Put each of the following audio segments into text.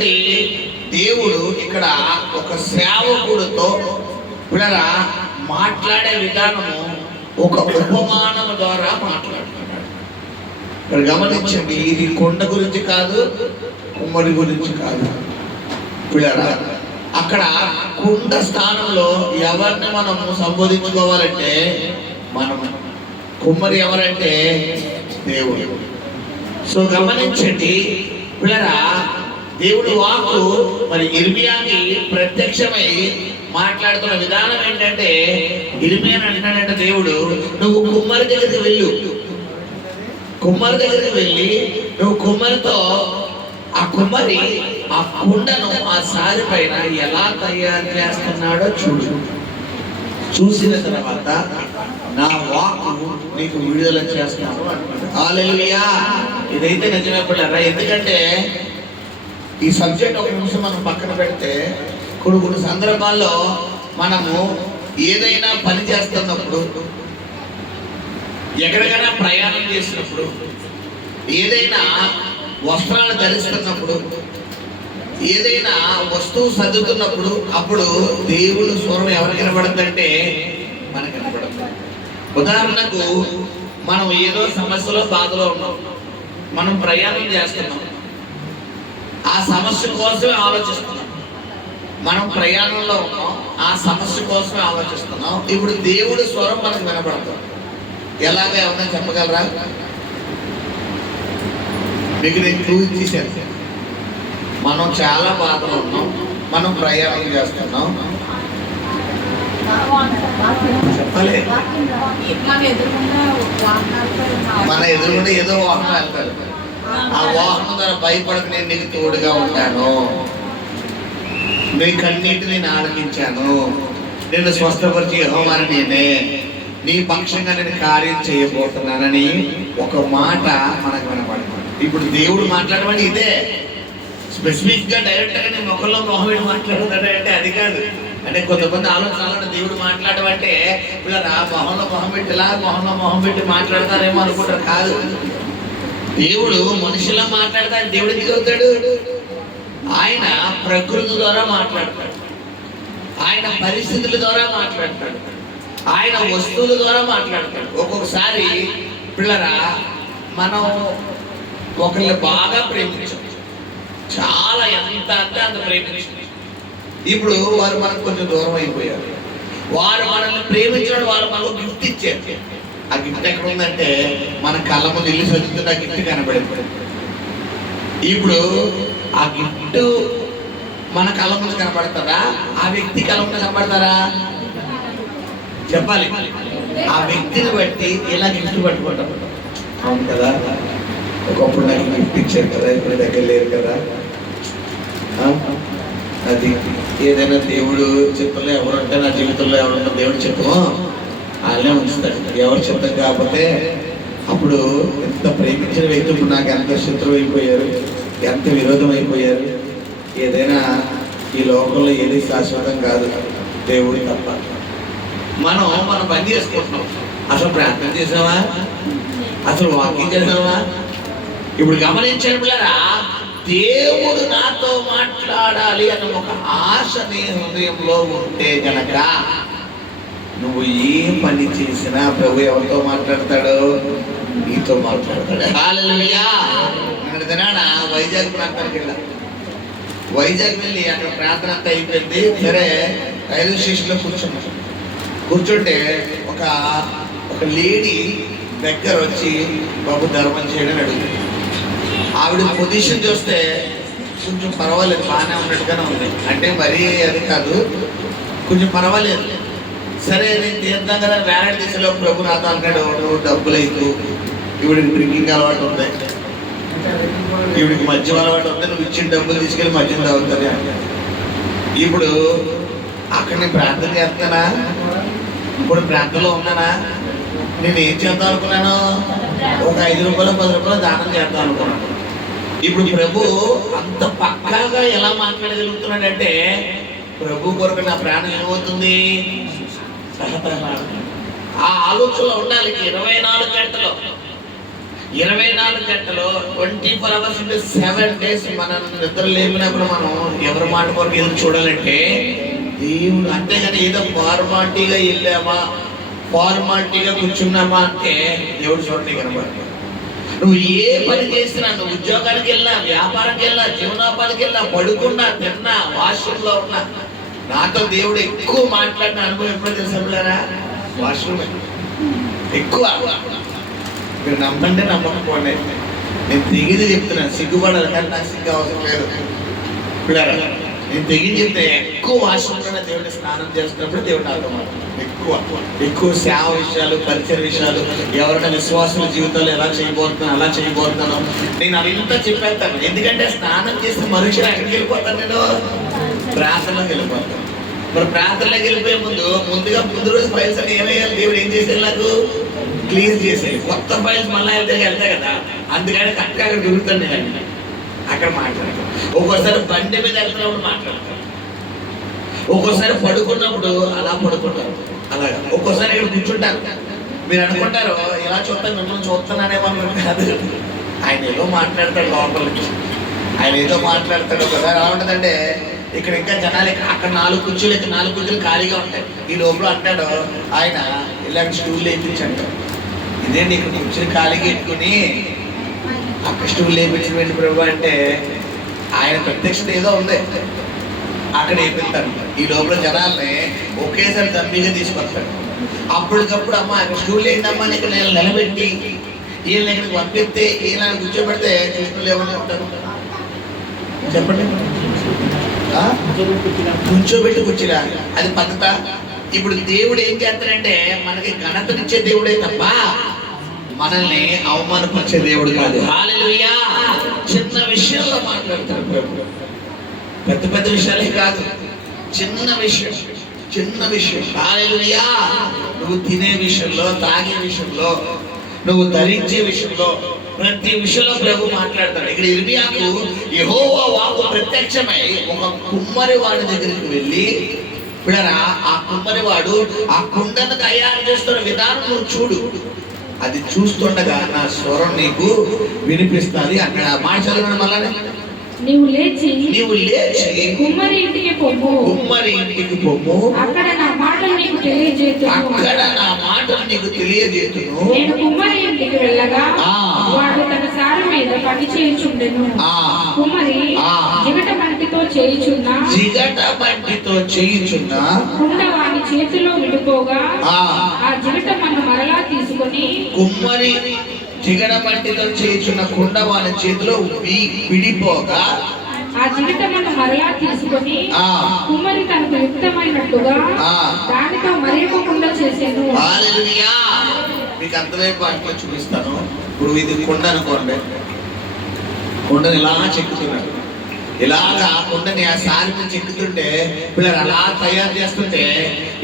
దేవుడు ఇక్కడ ఒక సేవకుడితో పిల్లరా మాట్లాడే విధానము ఒక ఉపమానం ద్వారా మాట్లాడుతున్నాడు. ఇక్కడ గమనించండి, ఇది కొండ గురించి కాదు, కుమ్మరి గురించి కాదు. పిల్లరా అక్కడ కుండ స్థానంలో ఎవరిని మనము సంబోధించుకోవాలంటే మనం కుమ్మరి ఎవరంటే దేవుడు. సో గమనించండి పిల్లరా, దేవుడి వాక్కు మరి ఇర్మియాకి ప్రత్యక్షమై మాట్లాడుతున్న విధానం ఏంటంటే, ఇర్మియా అంటున్నాడంటే దేవుడు, నువ్వు కుమ్మరి దగ్గరికి వెళ్ళు, కుమ్మరి దగ్గరికి వెళ్ళి నువ్వు కుమ్మరితో ఆ కుమ్మరి ఆ కుండను ఆ సారి పైన ఎలా తయారు చేస్తున్నాడో చూడు. చూసిన తర్వాత నా వాక్కు నీకు విడుదల చేస్తాను అంటున్నాడు. హల్లెలూయా. ఇదైతే నిజమే పిల్లరా. ఎందుకంటే ఈ సబ్జెక్ట్ ఒక నిమిషం మనం పక్కన పెడితే, కొన్ని సందర్భాల్లో మనము ఏదైనా పని చేస్తున్నప్పుడు, ఎక్కడికైనా ప్రయాణం చేసినప్పుడు, ఏదైనా వస్త్రాలు ధరిస్తున్నప్పుడు, ఏదైనా వస్తువు సర్దుతున్నప్పుడు, అప్పుడు దేవుడు స్వరం ఎవరికి వినబడుతుందంటే మనకి వినబడుతుంది. ఉదాహరణకు మనం ఏదో సమస్యలో బాధలో ఉన్నాం, మనం ప్రయాణం చేస్తున్నాం, ఆ సమస్య కోసమే ఆలోచిస్తున్నాం. మనం ప్రయాణంలో ఉన్నాం, ఆ సమస్య కోసమే ఆలోచిస్తున్నాం. ఇప్పుడు దేవుడి స్వరం మనకు వినపడతాం. ఎలాగా ఏమన్నా చెప్పగలరా? మీకు నేను క్లూ ఇచ్చేసాను. మనం చాలా బాధలో ఉన్నాం, మనం ప్రయాణం చేస్తున్నాం. చెప్పలే, మన ఎదురుగుండా ఏదో వాహనం వెళ్తారు. ఆ వాహనం ద్వారా భయపడక నేను నీకు తోడుగా ఉంటాను, నీ కన్నీటిని నేను ఆలకించాను, నేను స్వస్థపరిచి యెహోవాని నేనే, నీ పక్షంగా నేను కార్యం చేయబోతున్నానని ఒక మాట మనకు వినపడుతుంది. ఇప్పుడు దేవుడు మాట్లాడమని ఇదే స్పెసిఫిక్ గా డైరెక్ట్ గా నేను మొక్కల్లో మొహం పెట్టి మాట్లాడుతాడంటే అది కాదు. అంటే కొంతమంది ఆలోచనలు దేవుడు మాట్లాడమంటే ఇలా మొహంలో మొహం పెట్టి ఇలా మొహంలో మొహం పెట్టి మాట్లాడతారేమో అనుకుంటారు. కాదు, దేవుడు మనుషులా మాట్లాడతాడు. దేవుడు ఎందుకు అవుతాడు? ఆయన ప్రకృతి ద్వారా మాట్లాడతాడు, ఆయన పరిస్థితుల ద్వారా మాట్లాడతాడు, ఆయన వస్తువుల ద్వారా మాట్లాడతాడు. ఒక్కొక్కసారి పిల్లరా మనం ఒకరిని బాగా ప్రేమించాం, చాలా ఎంత అంటే అంత ప్రేమించాం. ఇప్పుడు వారు మనకు కొంచెం దూరం అయిపోయారు. వారు మనల్ని ప్రేమించడం, వారు మనకు గిఫ్ట్ ఇచ్చారు. ఆ గిఫ్ట్ ఎక్కడ ఉందంటే మన కళ్ళ ముందు ఇల్లు చదువుతుంటే ఆ గిఫ్ట్ కనబడింది. ఇప్పుడు ఆ గిఫ్ట్ మన కళ్ళ ముందు కనబడతారా, ఆ వ్యక్తి కళ్ళ ముందు కనబడతారా? చెప్పాలి. ఆ వ్యక్తిని బట్టి ఇలా గిఫ్ట్ పట్టుకుంటాం. అవును కదా, ఒకప్పుడు నాకు గిఫ్ట్ ఇచ్చారు కదా, ఇప్పుడు దగ్గర లేరు కదా. అది ఏదైనా దేవుడు చిత్తంలో ఎవరుంటే నా జీవితంలో ఎవరుంటే దేవుడు చిత్తమో వాళ్ళే ఉంచుతాడు. ఎవరు చిత్తం కాకపోతే అప్పుడు ఎంత ప్రేమించిన వ్యక్తి ఇప్పుడు నాకు ఎంత శత్రువు అయిపోయారు, ఎంత విరోధం అయిపోయారు. ఏదైనా ఈ లోకంలో ఏది శాశ్వతం కాదు, దేవుడు తప్ప. మనం పని చేసుకుంటున్నాం. అసలు ప్రార్థన చేసావా? అసలు వాకింగ్ చేసావా? ఇప్పుడు గమనించండి పిల్లరా, దేవుడు నాతో మాట్లాడాలి అన్న ఒక ఆశ నీ హృదయంలో ఉంటే గనక నువ్వు ఏ పని చేసినా ప్రభు ఎవరితో మాట్లాడతాడు? నీతో మాట్లాడతాడు. హల్లెలూయా. దినాన వైజాగ్ ప్రాంతానికి వెళ్ళా. వైజాగ్ వెళ్ళి అక్కడ ప్రార్థన అంతా అయిపోయింది. సరే రైల్వే స్టేషన్లో కూర్చుంటే ఒక లేడీ దగ్గర వచ్చి బాబు ధర్మం చేయడం అడుగుతుంది. ఆవిడ పొజిషన్ చూస్తే కొంచెం పర్వాలేదు, బాగానే ఉన్నట్టుగానే ఉంది. అంటే మరీ అది కాదు, కొంచెం పర్వాలేదు. సరే నేను తీర్థం కదా, వేలాడి దిశలో ప్రభు నాతో అంటాడు, నువ్వు డబ్బులు అయితే ఈవిడికి డ్రింకింగ్ అలవాటు ఉంది, ఈవిడికి మద్యం అలవాటు ఉంది, నువ్వు ఇచ్చిన డబ్బులు తీసుకెళ్ళి మద్యం తాగుతుంది. ఇప్పుడు అక్కడ నేను ప్రార్థన చేస్తానా? ఇప్పుడు ప్రార్థనలో ఉన్నానా? నేను ఏం చేద్దాం అనుకున్నాను? ఒక 5 రూపాయలు 10 రూపాయలు దానం చేద్దాం అనుకున్నాను. ఇప్పుడు ప్రభు అంత పక్కాగా ఎలా మాట్లాడగలుగుతున్నాడంటే, ప్రభు కొరకు నా ప్రాణం ఏమవుతుంది? ఆ ఆలోచనలో ఉండాలి 24 గంటలు. 24 గంటలు 24 hours into 7 days మనం నిద్ర లేపినప్పుడు మనం ఎవరి మాట కొరకు ఎదురు చూడాలంటే దేవుడు. అంతేగాని ఏదో ఫార్మాలిటీగా వెళ్ళామా, ఫార్మాలిటీగా కూర్చున్నామా అంటే దేవుడు చూడండి కనబడతాడు. నువ్వు ఏ పని చేసినా, నువ్వు ఉద్యోగానికి వెళ్ళినా, వ్యాపారానికి వెళ్ళినా, జీవనోపాధికి వెళ్ళినా, పడుకున్నా, తిన్నా, వాష్రూమ్లో ఉన్నా, నాతో దేవుడు ఎక్కువ మాట్లాడిన అనుభవం ఎప్పుడు తెలుసా? వాష్రూమ్ ఎక్కువ. మీరు నమ్మంటే నమ్మకపోండి, నేను తెగిది చెప్తున్నాను. సిగ్గుపడాలి కానీ నాకు సిగ్గు అవసరం లేదు. నేను తెగిది చెప్తే ఎక్కువ వాష్రూమ్లోనే దేవుడిని స్నానం చేస్తున్నప్పుడు దేవుడు నాతో ఎక్కువ సేవ విషయాలు, పరిచయ విషయాలు, ఎవరైనా విశ్వాసుల జీవితాలు ఎలా చేయబోతున్నాను, అలా చేయబోతున్నాను, నేను అదంతా చెప్పేస్తాను. ఎందుకంటే స్నానం చేస్తే మనుషులు ఎక్కడికి వెళ్ళిపోతాను, నేను ప్రార్థనలోకి వెళ్ళిపోతాను. మరి ప్రార్థనలోకి వెళ్ళిపోయే ముందు రోజు ఫైల్స్ అని ఏమయ్యాలి, దేవుడు ఏం చేసేది, నాకు క్లియర్ చేసేది. కొత్త ఫైల్స్ మళ్ళీ వెళ్తాయి కదా, అందుకని కరెక్ట్గా అక్కడ దొరుకుతాను. నేను అక్కడ మాట్లాడతాను. ఒక్కోసారి బండి మీద వెళ్తున్నప్పుడు మాట్లాడతాను, ఒక్కోసారి పడుకున్నప్పుడు అలా పడుకుంటారు, అలాగా. ఒక్కోసారి ఇక్కడ కూర్చుంటారు. మీరు అనుకుంటారు ఇలా చూస్తాను, మిమ్మల్ని చూస్తున్నానేమో కాదు. ఆయన ఏదో మాట్లాడతాడు లోపలికి, ఆయన ఏదో మాట్లాడతాడు. ఒకసారి ఎలా ఉంటుందంటే, ఇక్కడ ఇంకా జనాలు అక్కడ 4 కుర్చీలు ఖాళీగా ఉంటాయి. ఈ లోపల అంటాడు ఆయన, ఇలాంటి స్టూల్ వేయించండి. ఇదేంటి ఇక్కడ కుర్చీలు ఖాళీగా పెట్టుకుని అక్కడ స్టూల్ వేయించండి ప్రభు అంటే, ఆయన ప్రత్యక్షత ఏదో ఉంది, అక్కడ వేపిస్తాడు. ఈ లోపల జనాల్ని ఒకేసారి దమ్మిగా తీసుకొస్తాడు. అప్పటికప్పుడు అమ్మ అక్కడ స్టూల్ ఏంటమ్మా ఇక్కడ నేను నిలబెట్టి వీళ్ళని ఇక్కడికి పంపిస్తే వీళ్ళని కూర్చోబెడితే కృష్ణులు ఏమని ఉంటారు చెప్పండి? కూర్చోబెట్టి కూర్చురా, అది పద్ధత. ఇప్పుడు దేవుడు ఏం చేస్తాడంటే, మనకి ఘనతనిచ్చే దేవుడే తప్ప మనల్ని అవమానపరిచే దేవుడు కాదు. హల్లెలూయా. చిన్న విషయంలో మాట్లాడతాడు ప్రభు, పెద్ద విషయాలే కాదు, చిన్న విషయం. హల్లెలూయా. నువ్వు తినే విషయంలో, తాగే విషయంలో, నువ్వు ధరించే విషయంలో, ప్రతి విషయంలో ప్రభు మాట్లాడతాడు. ఇక్కడ ఇర్మియాకు యెహోవా వాక్కు ప్రత్యక్షమై ఒక కుమ్మరి వాడి దగ్గరికి వెళ్ళి, పిల్లరా ఆ కుమ్మరి వాడు ఆ కుండను తయారు చేస్తున్న విధానం నువ్వు చూడు, అది చూస్తుండగా నా స్వరం నీకు వినిపిస్తుంది అక్కడ. మాట చదవడం వల్లనే నీవు లేచి కుమ్మరి ఇంటికి పొమ్ము, అక్కడ నా మాటలు నీకు తెలియజేతును. నేను కుమ్మరి ఇంటికి వెళ్ళగా వాడు తన సార మీద పని చేయుచుండెను. కుమ్మరి జిగట బంటితో చేయుచున్న కుండ వాని చేతిలో విడిపోగా ఆ జిగట మన్ను మరలా తీసుకొని, కుమ్మరి జిగట బంటితో చేయుచున్న కుండ వాని చేతిలో విడిపోగా ఆ జిగటమును మరలా తీసుకొని కుమ్మరి తనకు యుక్తమైనట్టుగా దానితో మరేమకుండా చేశాను. హల్లెలూయా. మీకు అర్థమైపు అట్లా చూపిస్తాను. ఇప్పుడు ఇది కుండ అనుకోండి, కుండని ఇలా చెక్కుతున్నాడు, ఇలాగా కుండని ఆ సారిని చెక్కుతుంటే పిల్లలు అలా తయారు చేస్తుంటే,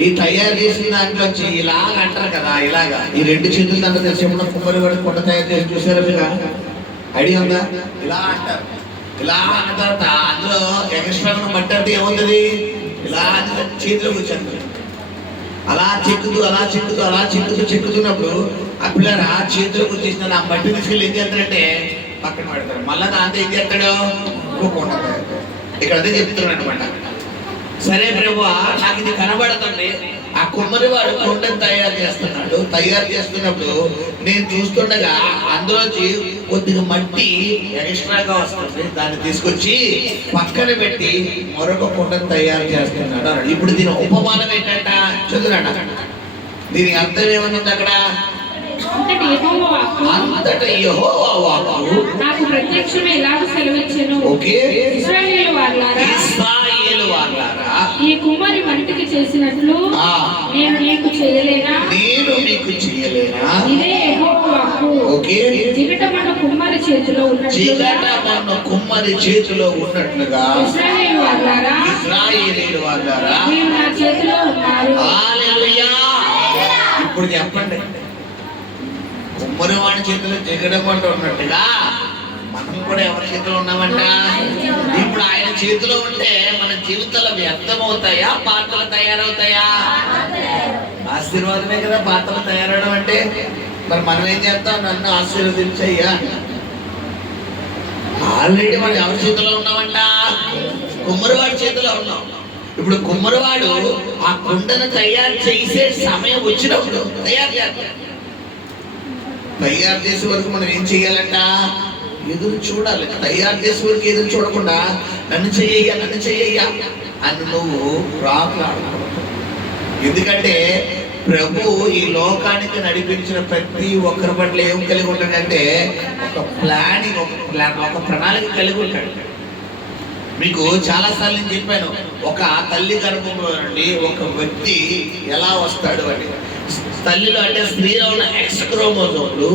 ఈ తయారు చేసిన దాంట్లో వచ్చి ఇలాగ అంటారు కదా, ఇలాగా ఈ 2 చేతుల దాంట్లో తెలిసేప్పుడు కుమ్మరి వాడు కుండ తయారు చేసి చూసారా? మీరు ఐడియా ఉందా? ఇలా అంటారు. ఇలా అన్న తర్వాత అందులో ఎక్స్ట్రా మట్టి అంటే ఏముంటుంది, ఇలా చేతిలో కూర్చొని అలా చెక్కుతున్నప్పుడు ఆ పిల్లలు ఆ చేతిలో కూర్చేసిన ఆ మట్టి తీసుకెళ్ళి ఏం చేస్తారంటే పక్కన పెడతారు. మళ్ళా దాంతో ఏం చేస్తాడు, ఇక్కడ అదే చెప్తున్నాడు అనమాట. సరే ప్రభు, నాకు ఇది కనబడుతుంది. ఆ కుమ్మరి వాడు కుండను తయారు చేస్తున్నప్పుడు నేను చూస్తుండగా అందులోంచి కొద్దిగా మట్టి ఎక్స్ట్రాగా వస్తుంది, దాన్ని తీసుకొచ్చి పక్కన పెట్టి మరొక కుండను తయారు చేస్తున్నాడు. ఇప్పుడు దీని ఉపమానం ఏంటంట చదువురాడ, దీనికి అర్థం ఏమన్నది అక్కడ? అంతట యెహోవా వాక్కు నాకు ప్రత్యక్షమై ఇలాగ సెలవిచ్చెను. ఇశ్రాయేలు వారలారా, ఈ కుమ్మరి మట్టికి చేసినట్లు నేను నీకు చేయలేనా? ఇదే యెహోవా వాక్కు. జిగటమన్ను కుమ్మరి చేతిలో ఉన్నట్లుగా ఇశ్రాయేలు వారలారా, మీరు నా చేతిలో ఉన్నారు. హల్లెలూయా. ఇప్పుడు చెప్పండి, కుమ్మరి వాడి చేతిలో జిగటమంట ఉన్నట్టుగా మనం కూడా ఎవరి చేతిలో ఉన్నామంట? ఇప్పుడు ఆయన చేతిలో ఉంటే మన జీవితాలు వ్యర్థమవుతాయా, పాత్రలు తయారవుతాయా? ఆశీర్వాదమే కదా పాత్రలు తయారవడం అంటే. మరి మనం ఏం చేస్తాం? నన్ను ఆశీర్వదించయ్యా. ఆల్రెడీ మనం ఎవరి చేతిలో ఉన్నామంట? కుమ్మరివాడి చేతిలో ఉన్నాం. ఇప్పుడు కుమ్మరివాడు ఆ కుండను తయారు చేసే సమయం వచ్చినప్పుడు తయారు చేసే వరకు మనం ఏం చెయ్యాలంట? ఎదురు చూడాలి. తయారు చేసే వరకు ఎదురు చూడకుండా నన్ను చెయ్యయ్యా అని నువ్వు రాకులాడకూడదు. ఎందుకంటే ప్రభు ఈ లోకానికి నడిపించిన ప్రతి ఒక్కరి పట్ల ఏం కలిగి ఉంటాడంటే ఒక ప్లానింగ్, ఒక ప్రణాళిక కలిగి ఉంటాడు. మీకు చాలాసార్లు నేను చెప్పాను, ఒక తల్లి గర్భంలో నుండి ఒక వ్యక్తి ఎలా వస్తాడు అని. తల్లిలో అంటే స్త్రీలో ఉన్న ఎక్స్ క్రోమోజోమ్లు,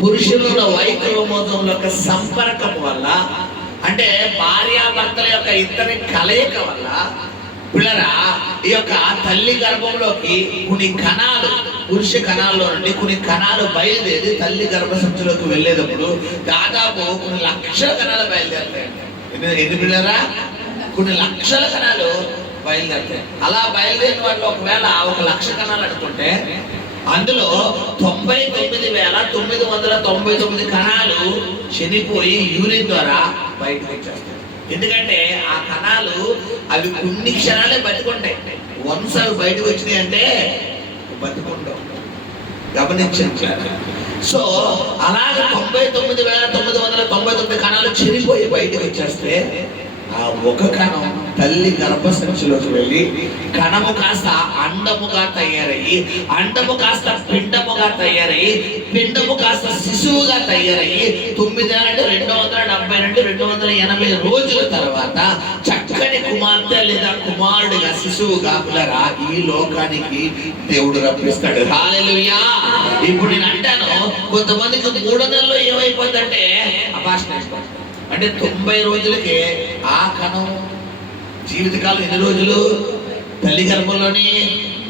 పురుషుల్లో ఉన్న వై క్రోమోజోమ్ల యొక్క సంపర్కం వల్ల, అంటే భార్యాభర్తల యొక్క ఇద్దరి కలయిక వల్ల పిల్లరా ఈ యొక్క తల్లి గర్భంలోకి కొన్ని కణాలు, పురుష కణాల్లో నుండి కొన్ని కణాలు బయలుదేరి తల్లి గర్భసంచిలోకి వెళ్ళేటప్పుడు దాదాపు కొన్ని లక్షల కణాలు బయలుదేరుతాయి. ఎన్ని పిల్లరా? కొన్ని లక్షల కణాలు బయలుదేరుతాయి. అలా బయలుదేరిన వాళ్ళు ఒకవేళ 1,00,000 కణాలు అనుకుంటే అందులో 99,999 కణాలు చనిపోయి యూరిన్ ద్వారా బయటకు వచ్చేస్తాయి. ఎందుకంటే ఆ కణాలు అవి కొన్ని క్షణాలే బతికుంటాయి. వన్స్ అవి బయటకు వచ్చినాయి అంటే బతికుంటావు. గమనించారు. సో అలాగే 99,999 కణాలు చనిపోయి బయటకు వచ్చేస్తే ఆ ఒక కణం తల్లి గర్భసంచిలోకి వెళ్ళి కణము కాస్త అండముగా తయారయ్యి, అండము కాస్త పిండముగా తయారయ్యి, పిండము కాస్త శిశువుగా తయారయ్యి 9 అంటే 270 నుండి 280 రోజుల తర్వాత చక్కని కుమార్తె లేదా కుమారుడిగా శిశువుగా పిల్లరా ఈ లోకానికి దేవుడు రప్పిస్తాడు. హల్లెలూయా. ఇప్పుడు నేను అంటాను, కొంతమందికి 3 నెలల్లో ఏమైపోతుందంటే అబార్షన్ అయిపోతుంది. అంటే 90 రోజులకే ఆ కణం జీవితకాలం ఎన్ని రోజులు? తల్లి గర్భంలోని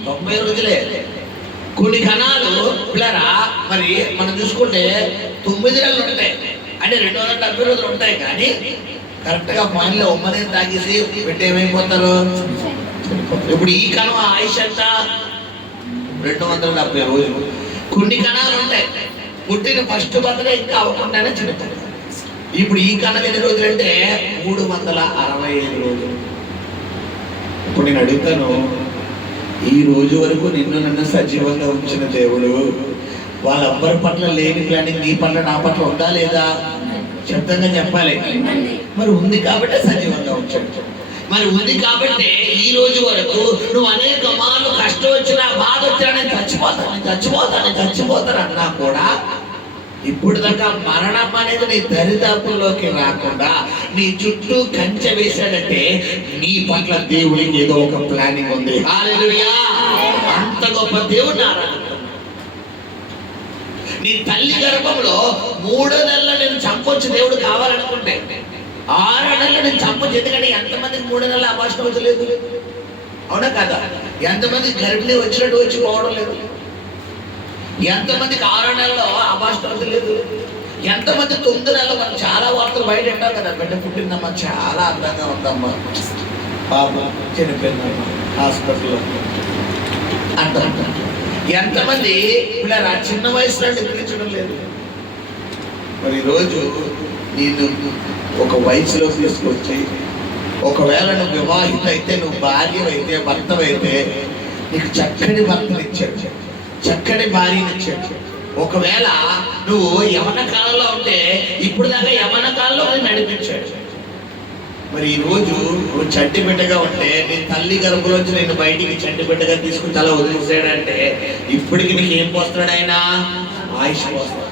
90 రోజులే. కొన్ని కణాలు పిల్లరా మరి మనం చూసుకుంటే 9 నెలలు ఉంటాయి, అంటే 270 రోజులు ఉంటాయి. కానీ కరెక్ట్ గా మైండ్లో ఉమ్మనే తాగేసి పెట్టి ఏమైపోతారు? ఇప్పుడు ఈ కణం ఆయుష్ ఎంత? 270 రోజులు. కొన్ని కణాలు ఉంటాయి పుట్టిన ఫస్ట్ బర్త్డే ఇంకా అవ్వకుండానే చనిపోతాయి. ఇప్పుడు ఈ కణం ఎన్ని రోజులు అంటే 365 రోజులు. ఇప్పుడు నేను అడుగుతాను, ఈ రోజు వరకు నన్ను సజీవంగా ఉంచిన దేవుడు వాళ్ళెవ్వరి పట్ల లేని ప్లానింగ్ నీ పట్ల నా పట్ల ఉందా లేదా? శబ్దంగా చెప్పాలి. మరి ఉంది కాబట్టి సజీవంగా ఉంచాడు. మరి ఉంది కాబట్టి ఈ రోజు వరకు నువ్వు అనేక మార్లు కష్టం వచ్చినా, బాధ వచ్చినా నేను చచ్చిపోతాను అన్నా కూడా ఇప్పుడు దాకా మరణం అనేది నీ దరిదాపుల్లోకి రాకుండా నీ చుట్టూ కంచె వేశాడంటే నీ పట్ల దేవుడికి ఏదో ఒక ప్లానింగ్ ఉంది. హల్లెలూయా. అంత గొప్ప దేవుడిని ఆరాధిస్తున్నావు. నీ తల్లి గర్భంలో 3 నెలలు నేను చంపొచ్చు దేవుడు కావాలనుకుంటే, 6 నెలలు నేను చంపొచ్చు. ఎందుకంటే ఎంతమందికి 3 నెలల అబార్షన్ అవుతలేదు? అవునా కదా? ఎంతమంది గర్భిణి వచ్చినట్టు వచ్చి పోవడం లేదు? ఎంతమందికి 6 నెలల్లో అబార్షన్ అవుతలేదు? ఎంతమంది 9 నెలలు? మనం చాలా వార్తలు బయట ఉంటాం కదా, బిడ్డ పుట్టిందమ్మా, చాలా అందంగా ఉందమ్మా, పాపం చనిపోయిందమ్మా హాస్పిటల్లో అంటారు. ఎంతమంది పిల్లలు చిన్న వయసులో నిద్రించడం లేదు? మరి ఈరోజు నేను ఒక వయసులో తీసుకొచ్చి, ఒకవేళ నువ్వు వివాహిత అయితే, నువ్వు భార్య అయితే, భర్తవైతే నీకు చక్కని భర్తనిచ్చాడు, చక్కని భార్యనిచ్చాడు. ఒకవేళ నువ్వు యవన కాలంలో ఉంటే ఇప్పుడు దాకా యవన కాలంలో నడిపించాడు. మరి ఈ రోజు నువ్వు చంటి బిడ్డగా ఉంటే నీ తల్లి గర్భంలోంచి నేను బయటికి చంటి బిడ్డగా తీసుకుని తల వదిలేసాడంటే ఇప్పటికి నీకు ఏం పోస్తాడు? ఆయన ఆయుష్ పోస్తాడు.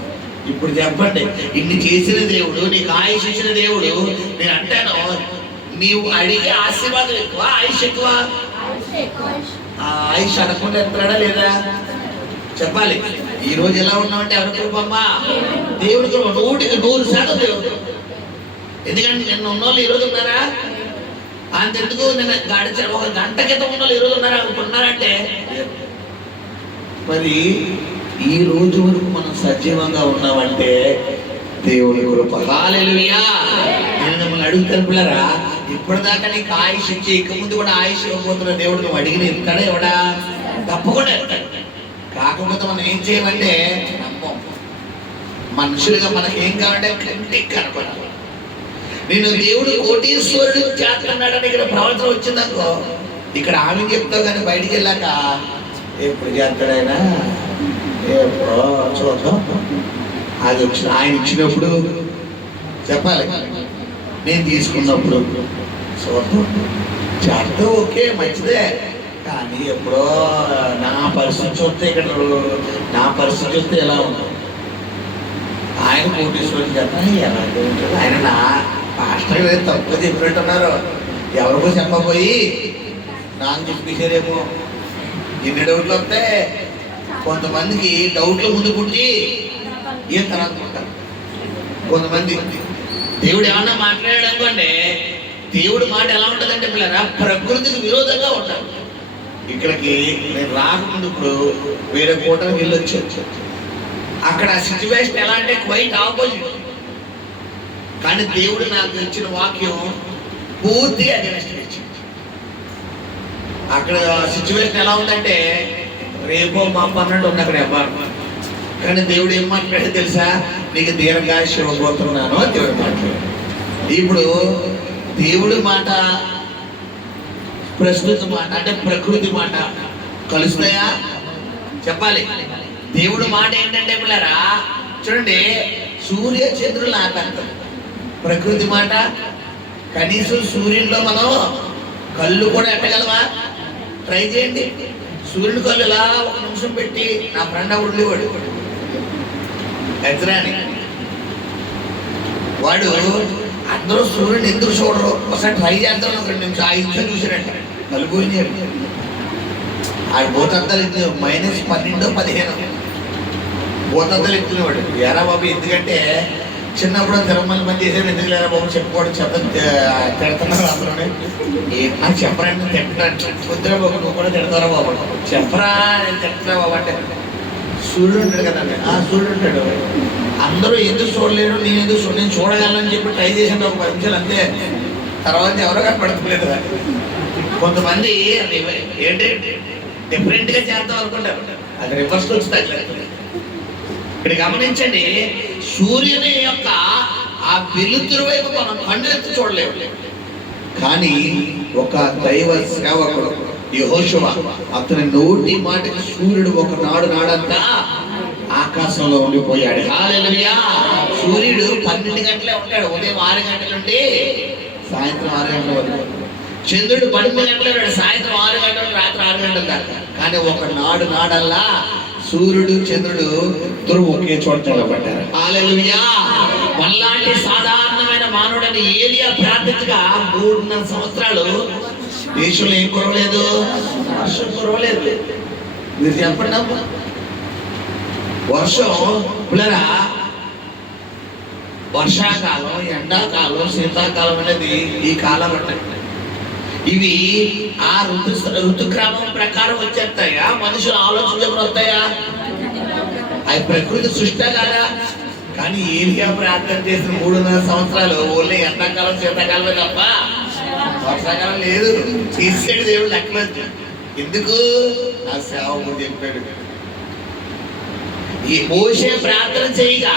ఇప్పుడు చెప్పండి, ఇన్ని చేసిన దేవుడు, నీకు ఆయుష్ ఇచ్చిన దేవుడు, నేను అంటాను నీవు అడిగే ఆశీర్వాదం ఎక్కువ, ఆయుష్ ఎక్కువ? ఆయుష్ అనకుండా ఎత్తాడా లేదా? చెప్పాలి. ఈ రోజు ఎలా ఉన్నామంటే ఎవరి కృపమ్మా? దేవుడి కృప. 100% దేవుడు. ఎందుకంటే నిన్న ఉన్నోళ్ళు ఈ రోజు ఉన్నారా? అంతెందుకు నిన్న గడిచ 1 గంట క్రితం ఉన్నోళ్ళు ఈ రోజు ఉన్నారంటే మరి ఈ రోజు వరకు మనం సజీవంగా ఉన్నామంటే దేవుడి కృప. హల్లెలూయా. నేను మిమ్మల్ని అడుగుతాను పిల్లరా, ఇప్పటిదాకా నీకు ఆయుష్ ఇచ్చి ఇక ముందు కూడా ఆయుష్ ఇవ్వబోతున్న దేవుడు నువ్వు అడిగిన ఇస్తాడా? ఎవడా? తప్పకుండా ఇస్తాడు. కాకపోతే మనం ఏం చేయమంటే మనుషులుగా మనకి ఏం కావాలంటే కంటికి కనపడాలి. నేను దేవుడు కోటీశ్వరుడు చేస్తున్నాడని ఇక్కడ ప్రవచనం వచ్చిందనుకో, ఇక్కడ ఆమె చెప్తావు కానీ బయటికి వెళ్ళాక ఎప్పుడు చేస్తాడైనా ఎప్పుడో చూద్దాం. అది వచ్చిన ఆయన ఇచ్చినప్పుడు చెప్పాలి, నేను తీసుకున్నప్పుడు చూద్దాం. చేద్దాం, ఓకే మంచిదే, కానీ ఎప్పుడో నా పరిస్థితి చూస్తే ఇక్కడ నా పరిస్థితి చూస్తే ఎలా ఉంటుంది. ఆయన కోటీశ్వరుడు చేస్తాను ఎలా ఉంటుంది. ఆయన నా పాస్టర్ గారు తప్పుగా చెప్పినట్టున్నారు, ఎవరికో చెప్పబోయి నాకు చెప్పేసారేమో. ఎన్ని డౌట్లు వస్తే కొంతమందికి డౌట్లు ముందు పుట్టి ఏం తర్వాత ఉంటారు. కొంతమంది దేవుడు ఏమన్నా మాట్లాడాడు అనుకోండి, దేవుడు మాట ఎలా ఉంటుందంటే పిల్లరా ప్రకృతికి విరోధంగా ఉంటారు. ఇక్కడికి నేను రాకముందు ఇప్పుడు వేరే కూటమికి వెళ్ళొచ్చు. అక్కడ సిచ్యువేషన్ ఎలా అంటే క్వైట్ ఆపోజిట్. కానీ దేవుడు నాకు ఇచ్చిన వాక్యం పూర్తిగా అగెన్స్ట్ ఇచ్చింది. అక్కడ సిచ్యువేషన్ ఎలా ఉందంటే రేపో మా పన్నెండు ఉంది అక్కడ అబ్బాయి. కానీ దేవుడు ఏం మాట్లాడే తెలుసా, నీకు దీర్ఘాయుష ఇవ్వబోతున్నాను అని దేవుడు మాట్లాడాడు. ఇప్పుడు దేవుడి మాట ప్రస్తుత మాట అంటే ప్రకృతి మాట కలుస్తాయా చెప్పాలి. దేవుడు మాట ఏంటంటే పిల్లరా చూడండి, సూర్య చంద్రులు ఆపేస్తారు. ప్రకృతి మాట కనీసం సూర్యుడిలో మనం కళ్ళు కూడా ఎట్టగలవా? ట్రై చేయండి. సూర్యుడి కళ్ళు ఇలా ఒక నిమిషం పెట్టి, నా ఫ్రెండ్ ఉండేవాడు ఎత్రాని, వాడు అందరూ సూర్యుడిని ఎందుకు చూడరు, ఒకసారి ట్రై చేద్దాం. ఒక 2 నిమిషం 5 నిమిషాలు చూసాడంట, కళ్ళు పోయినాడు. ఆడు భూతద్దాలు ఎత్తిన -12, -15 భూతద్దాలు ఎత్తినవాడు. ఎరా బాబు, ఎందుకంటే చిన్నప్పుడు తిరుమల మంది చేసేది ఎందుకు లేరా బాబు చెప్పుకోవడం, తిడుతున్నారు అందరూ. నాకు చెప్పరా, తింటాను వద్దురా బాబు, నువ్వు కూడా తిడతారా బాబు, చెప్పరా నేను తింటున్నా బాబు అంటే. సూర్యుడు ఉంటాడు కదండి, ఆ సూర్యుడు ఉంటాడు. అందరూ ఎందుకు చూడలేరు, నేను ఎందుకు నేను చూడగలను చెప్పి ట్రై చేసాను ఒక 10 నిమిషాలు అంతే. తర్వాత ఎవరో కనపడతలేదు. కొంతమంది ఏంటి డిఫరెంట్గా చేద్దాం అనుకుంటారు, అది రివర్స్ వచ్చి తగ్గలేదు. ఇక్కడ గమనించండి, సూర్యుని యొక్క ఆ వెలుతురు వైపు మనం కళ్ళెత్తి చూడలేము. కానీ ఒక దైవ సేవకుడు యెహోషువ, అతని నోటి మాటకి సూర్యుడు ఒక నాడంతా ఆకాశంలో ఉండిపోయాడు. హల్లెలూయా. సూర్యుడు 12 గంటలే ఉంటాడు, ఉదయం 6 గంటల నుండి సాయంత్రం 6 గంటల వరకు. చంద్రుడు 12 గంటలు ఉన్నాడు, సాయంత్రం 6 గంటలు, రాత్రి 6 గంటల దాకా. కానీ ఒక నాడల్లా సూర్యుడు చంద్రుడు ఇద్దరు ఒకే చోట నిలబడ్డారు. హల్లెలూయా. మనలాంటి సాధారణమైన మానవుడని ఏలియా ప్రార్థించగా 3.5 సంవత్సరాలు దేశంలో ఏం కురవలేదు, వర్షం కురవలేదు. మీరు చెప్పండి అమ్మా, వర్షం పిల్లరా వర్షాకాలం, ఎండాకాలం, శీతాకాలం అనేది ఈ కాలం ఉంటాయి. ఇవి ఆ ఋతుక్రమం ప్రకారం వచ్చేస్తాయా, మనుషులు ఆలోచించకుండా వస్తాయా? అవి ప్రకృతి సృష్టి కాదా? కానీ ఏలియా ప్రార్థన చేసిన 3.5 సంవత్సరాలు ఓన్లీ ఎండాకాలం, శీతాకాలమే తప్ప వర్షాకాలం లేదు. తీసేడు దేవుడు లెక్కలేదు. ఎందుకు? నా సేవకుడు చెప్పాడు. ఈ మోషే ప్రార్థన చేయగా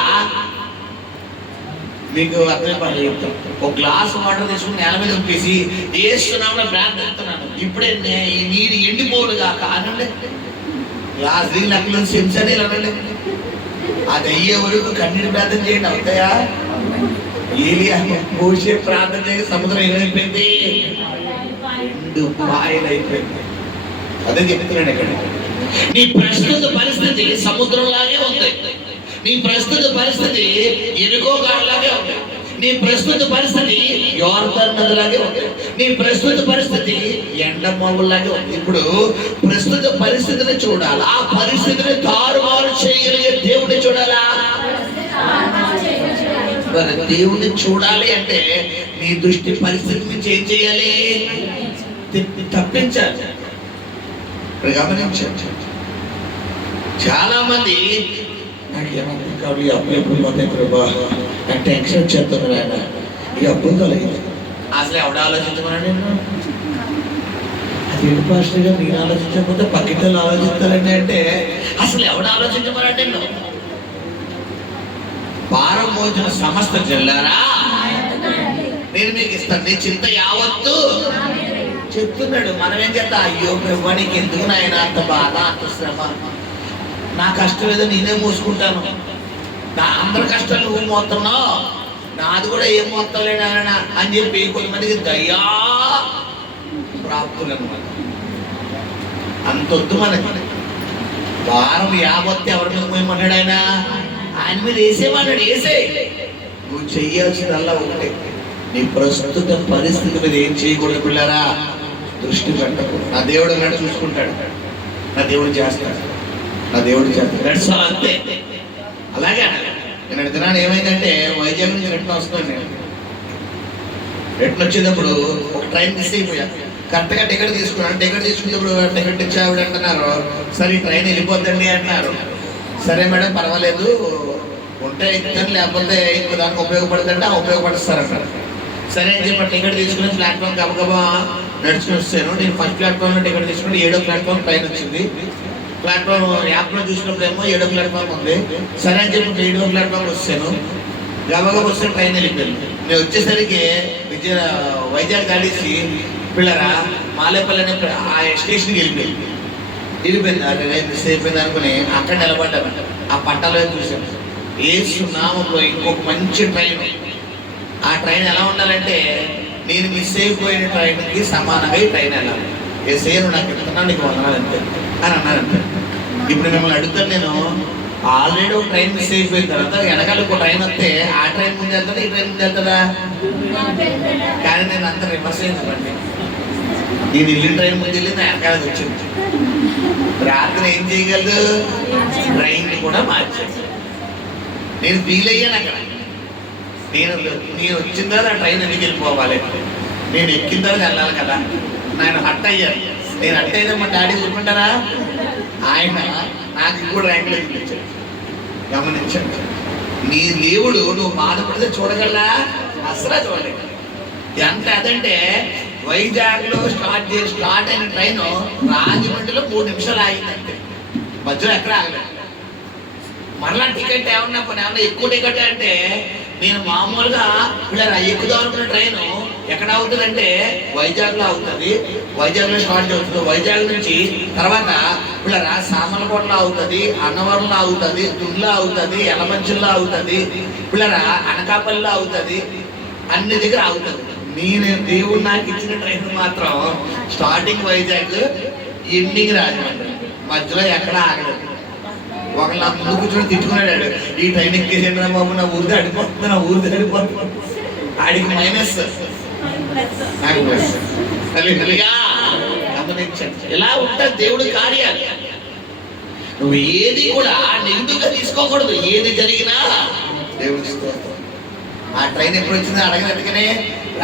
మీకు అర్థం పని చెప్తాం. ఒక గ్లాస్ వాటర్ తీసుకుని నేల మీద ఉంపేసి ఏస్తున్నామని ప్రార్థిస్తున్నాను, ఇప్పుడే ఈ నీరు ఎండిపోడు కాక అనండి. గ్లాస్ నీళ్ళు అక్కడ చెంచని అనండి. అది అయ్యే వరకు కన్నీరు ప్రార్థన చేయండి, అవుతాయా? ఏలియా మోషే ప్రార్థన చేసి సముద్రం ఏమైపోయింది? 2 పాయలు అయిపోయింది. అదే చెప్తున్నాడు ఇక్కడ. నీ ప్రస్తుత పరిస్థితి సముద్రంలాగే ఉంది. నీ ప్రస్తుత పరిస్థితి ఎరుకో గాడిలాగే ఉంది. నీ ప్రస్తుత పరిస్థితి యోర్దాను నదిలాగే ఉంది. నీ ప్రస్తుత పరిస్థితి ఎండమోగులాగే ఉంది. ఇప్పుడు ప్రస్తుత పరిస్థితిని చూడాలా, ఆ పరిస్థితిని తారుమారు చేయగలిగే దేవుడిని చూడాలా? దేవుడిని చూడాలి అంటే నీ దృష్టి పరిస్థితి నుంచి ఏం చేయాలి? తప్పించాలి. గమనించండి, చాలా మంది నాకు ఏమర్థం కాదు, ఈ అప్పులు ఎప్పుడు పోతాయి ప్రభా, నాకు టెన్షన్ వచ్చేస్తుంది ఆయన, ఈ అప్పులు తొలగింది. అసలు ఎవడ ఆలోచించమని నేను అది పాస్టర్గా మీరు ఆలోచించకపోతే పక్కింటలు ఆలోచిస్తారండి అంటే అసలు ఎవడ ఆలోచించమని నేను భారం మోచిన సమస్త జల్లారా నేను మీకు ఇస్తాను, నీ చింత యావత్తు చెప్తున్నాడు. మనం ఏం చేస్తా, అయ్యో ప్రభు నీకు ఎందుకు నాయన అంత బాధ అంత శ్రమ, నా కష్టం ఏదో నేనే మోసుకుంటాను, నా అందరి కష్టాలు నువ్వు మోస్తున్నావు, నాది కూడా ఏం మోస్తలేనా అని చెప్పి కొంతమందికి దయ్యా ప్రాప్తులు అన్నమాట. అంతొద్దు మనకి. భారం యావత్తు ఎవరి మీద పోయమన్నాడు ఆయన మీద వేసేమన్నాడు. వేసే నువ్వు చెయ్యాల్సిందల్లా ఒకటే, నీ ప్రస్తుత పరిస్థితి మీద ఏం చేయకూడదు పిల్లరా, దృష్టి పెట్టకు. నా దేవుడు అన్నాడు చూసుకుంటాడు, నా దేవుడు చేస్తాడు, నా దేవుడు చేస్తాడు అంతే. అలాగే నేను అడుగుతున్నాను, ఏమైందంటే వైజాగ్ నుంచి రిటర్న్ వస్తున్నాను. నేను రిటర్న్ వచ్చేటప్పుడు ఒక ట్రైన్ మిస్ అయిపోయా. కరెక్ట్గా టికెట్ తీసుకున్నాను. టికెట్ తీసుకునేటప్పుడు టికెట్ ఇచ్చావిడ అంటున్నారు, సరే ఈ ట్రైన్ వెళ్ళిపోద్దండి అంటున్నారు. సరే మేడం పర్వాలేదు, ఉంటే ఎక్కుతాను, లేకపోతే ఇంకో దానికి ఉపయోగపడుతుంటే ఉపయోగపడుస్తారన్నారు. సరే అని చెప్పి టికెట్ తీసుకుని ప్లాట్ఫామ్ గబగబా నడుచుకుని వస్తాను. నేను ఫస్ట్ ప్లాట్ఫామ్లో టికెట్ తీసుకుని 7వ ప్లాట్ఫామ్ ట్రైన్ వచ్చింది. ప్లాట్ఫామ్ యాప్లో చూసినప్పుడు ఏమో 7వ ప్లాట్ఫామ్ ఉంది. సరే అని చెప్పి 7వ ప్లాట్ఫామ్ వస్తాను. గబగబా వస్తే ట్రైన్ వెళ్ళిపోయాను. నేను వచ్చేసరికి వైజాగ్ దాటేసి పిల్లరా మాలేపల్లి అనే ఆ స్టేషన్కి వెళ్ళిపోయింది. రైలు మిస్ అయిపోయింది అనుకుని అక్కడ నిలబడ్డాను. ఆ పట్టాలో చూశాను, ఏసునామంలో ఇంకొక మంచి ట్రైన్. ఆ ట్రైన్ ఎలా ఉండాలంటే నేను మిస్ అయిపోయిన ట్రైన్కి సమానంగా ఈ ట్రైన్ వెళ్ళాలి. ఏసేను నాకు ఇస్తున్నాను, నీకు వందనాలు అంతే అని అన్నారంటే. ఇప్పుడు మిమ్మల్ని అడుగుతాను, నేను ఆల్రెడీ ఒక ట్రైన్ మిస్ అయిపోయిన తర్వాత వెనకాల ఒక ట్రైన్ వస్తే ఆ ట్రైన్ ముందు వెళ్తుందా ఈ ట్రైన్ ముందు వెళ్తుందా? కానీ నేను అంత రివర్స్ అయిందండి. నేను వెళ్ళిన ట్రైన్ ముందు వెళ్ళి నా వెనకాలకి వచ్చింది. రాత్రి ఏం చేయగలదు, ట్రైన్ కూడా మార్చేది. నేను ఫీల్ అయ్యాను అక్కడ. నేను వచ్చిన తర్వాత ఆ ట్రైన్ ఎందుకు వెళ్ళిపోవాలి, నేను ఎక్కిన తర్వాత వెళ్ళాలి కదా. నేను హట్ అయ్యాను. నేను హట్ అయితే మా డాడీ ఊరుకుంటారా? ఆయన నాకు ఇంకో ర్యాంకులు ఎక్కించాడు. గమనించండి, నీ దేవుడు నువ్వు బాధపడితే చూడగలరా? అసలు చూడలేదు. ఎంత అదంటే వైజాగ్లో స్టార్ట్ అయిన ట్రైన్ రాజమండ్రిలో 3 నిమిషాలు ఆగిందంటే, మధ్యలో ఎక్కడ ఆగలేదు. మరలా టికెట్ ఏమన్నా ఎక్కువ టికెట్ అంటే నేను మామూలుగా ఇలా ఎక్కుదాం అనుకున్న ట్రైన్ ఎక్కడ అవుతుందంటే వైజాగ్లో అవుతుంది. వైజాగ్లో స్టార్ట్ అవుతుంది. వైజాగ్ నుంచి తర్వాత ఇలా సామర్లకోటలో అవుతుంది, అన్నవరంలో అవుతుంది, తుండ్లో అవుతుంది, యలమంచిలో అవుతుంది, ఇలా అనకాపల్లిలో అవుతుంది, అన్ని దగ్గర అవుతుంది. నేను దేవుడు నాకు ఇచ్చిన ట్రైన్ మాత్రం స్టార్టింగ్ వైజాగ్, ఎండింగ్ రాజమండ్రి, మధ్యలో ఎక్కడ ఆగలేదు. ఒకళ్ళు నా ముందు కూర్చొని తిట్టుకున్నాడు, ఈ ట్రైన్ ఎక్కేసేంద్రా బాబు, నా ఊరిది అడిపోతుంది, నా ఊరిది అడిపోతుంది. ఆడికి మైనస్, నాకు ప్లస్. గమనించండి, ఇలా ఉంటుంది దేవుడి కార్యాలు. నువ్వు ఏది కూడా నెగిటివ్ గా తీసుకోకూడదు. ఏది జరిగినా దేవుడి స్తోత్రం. ఆ ట్రైన్ ఎప్పుడు వచ్చిందో అడగనట్టుగానే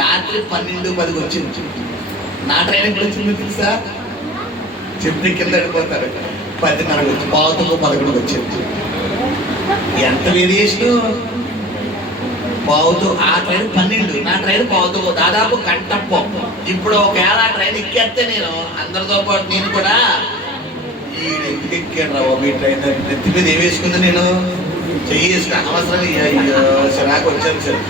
రాత్రి 12:10 వచ్చింది. నా ట్రైన్ ఎప్పుడు వచ్చిందో తెలుసా? చెప్తే కింద అడిపోతారు. 10:30 వచ్చి 11:11 వచ్చింది. ఎంత వేరియేషన్! పావుతో ఆ ట్రైన్ 12, నా ట్రైన్ పావుతో, దాదాపు గంటప్పో. ఇప్పుడు ఒకవేళ ఆ ట్రైన్ ఎక్కేస్తే నేను అందరితో పాటు నేను కూడా ఈ ఎందుకు ఎక్కాను రా బాబు ఈ ట్రైన్, నెత్తి మీద ఏం వేసుకుంది, నేను చెయ్యి వేసుకుని అనవసరంగా అయ్యో చిరాకు వచ్చాను సార్.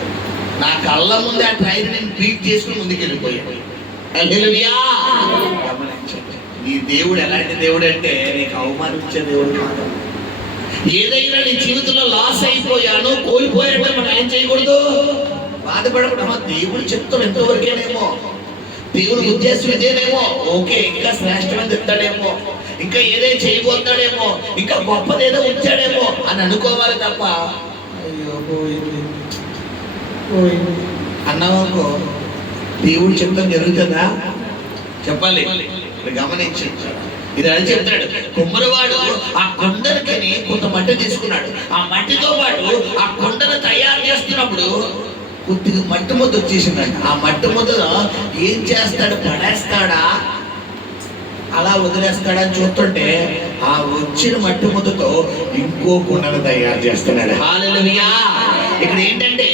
నా కళ్ళ ముందే ఆ ట్రైన్ నేను బీట్ చేసుకుని ముందుకు వెళ్ళిపోయాను. గమనించండి, నీ దేవుడు ఎలాంటి దేవుడు అంటే నీకు అవమానించే దేవుడు కాదు. ఏదైనా నీ జీవితంలో లాస్ అయిపోయాను, కోల్పోయాడంటే మనం ఏం చేయకూడదు, బాధపడకూడదు. దేవుడు చెప్తాం ఎంతవరకేనేమో, దేవుడు ఉద్దేశం ఇదేనేమో, ఓకే ఇంకా శ్రేష్టమైన చెప్తాడేమో, ఇంకా ఏదైనా చేయబోతాడేమో, ఇంకా గొప్పదేదో ఉంచాడేమో అని అనుకోవాలి తప్ప అయ్యో పోయింది అన్నవాళ్ళకు దేవుడు చెప్తాం జరుగుతుందా? చెప్పాలి. గమనించండి, ఇది అని చెప్తాడు. కుమ్మరివాడు ఆ కొండలకి కొంత మట్టి తీసుకున్నాడు. ఆ మట్టితో పాటు ఆ కొండను తయారు చేస్తున్నప్పుడు కొద్దిగా మట్టి ముద్ద వచ్చేసిందండి. ఆ మట్టి ముద్దను ఏం చేస్తాడు, పడేస్తాడా అలా వదిలేస్తాడా అని చూస్తుంటే ఆ వచ్చిన మట్టి ముద్దతో ఇంకో కుండను తయారు చేస్తున్నాడు. హల్లెలూయా. ఇక్కడ ఏంటంటే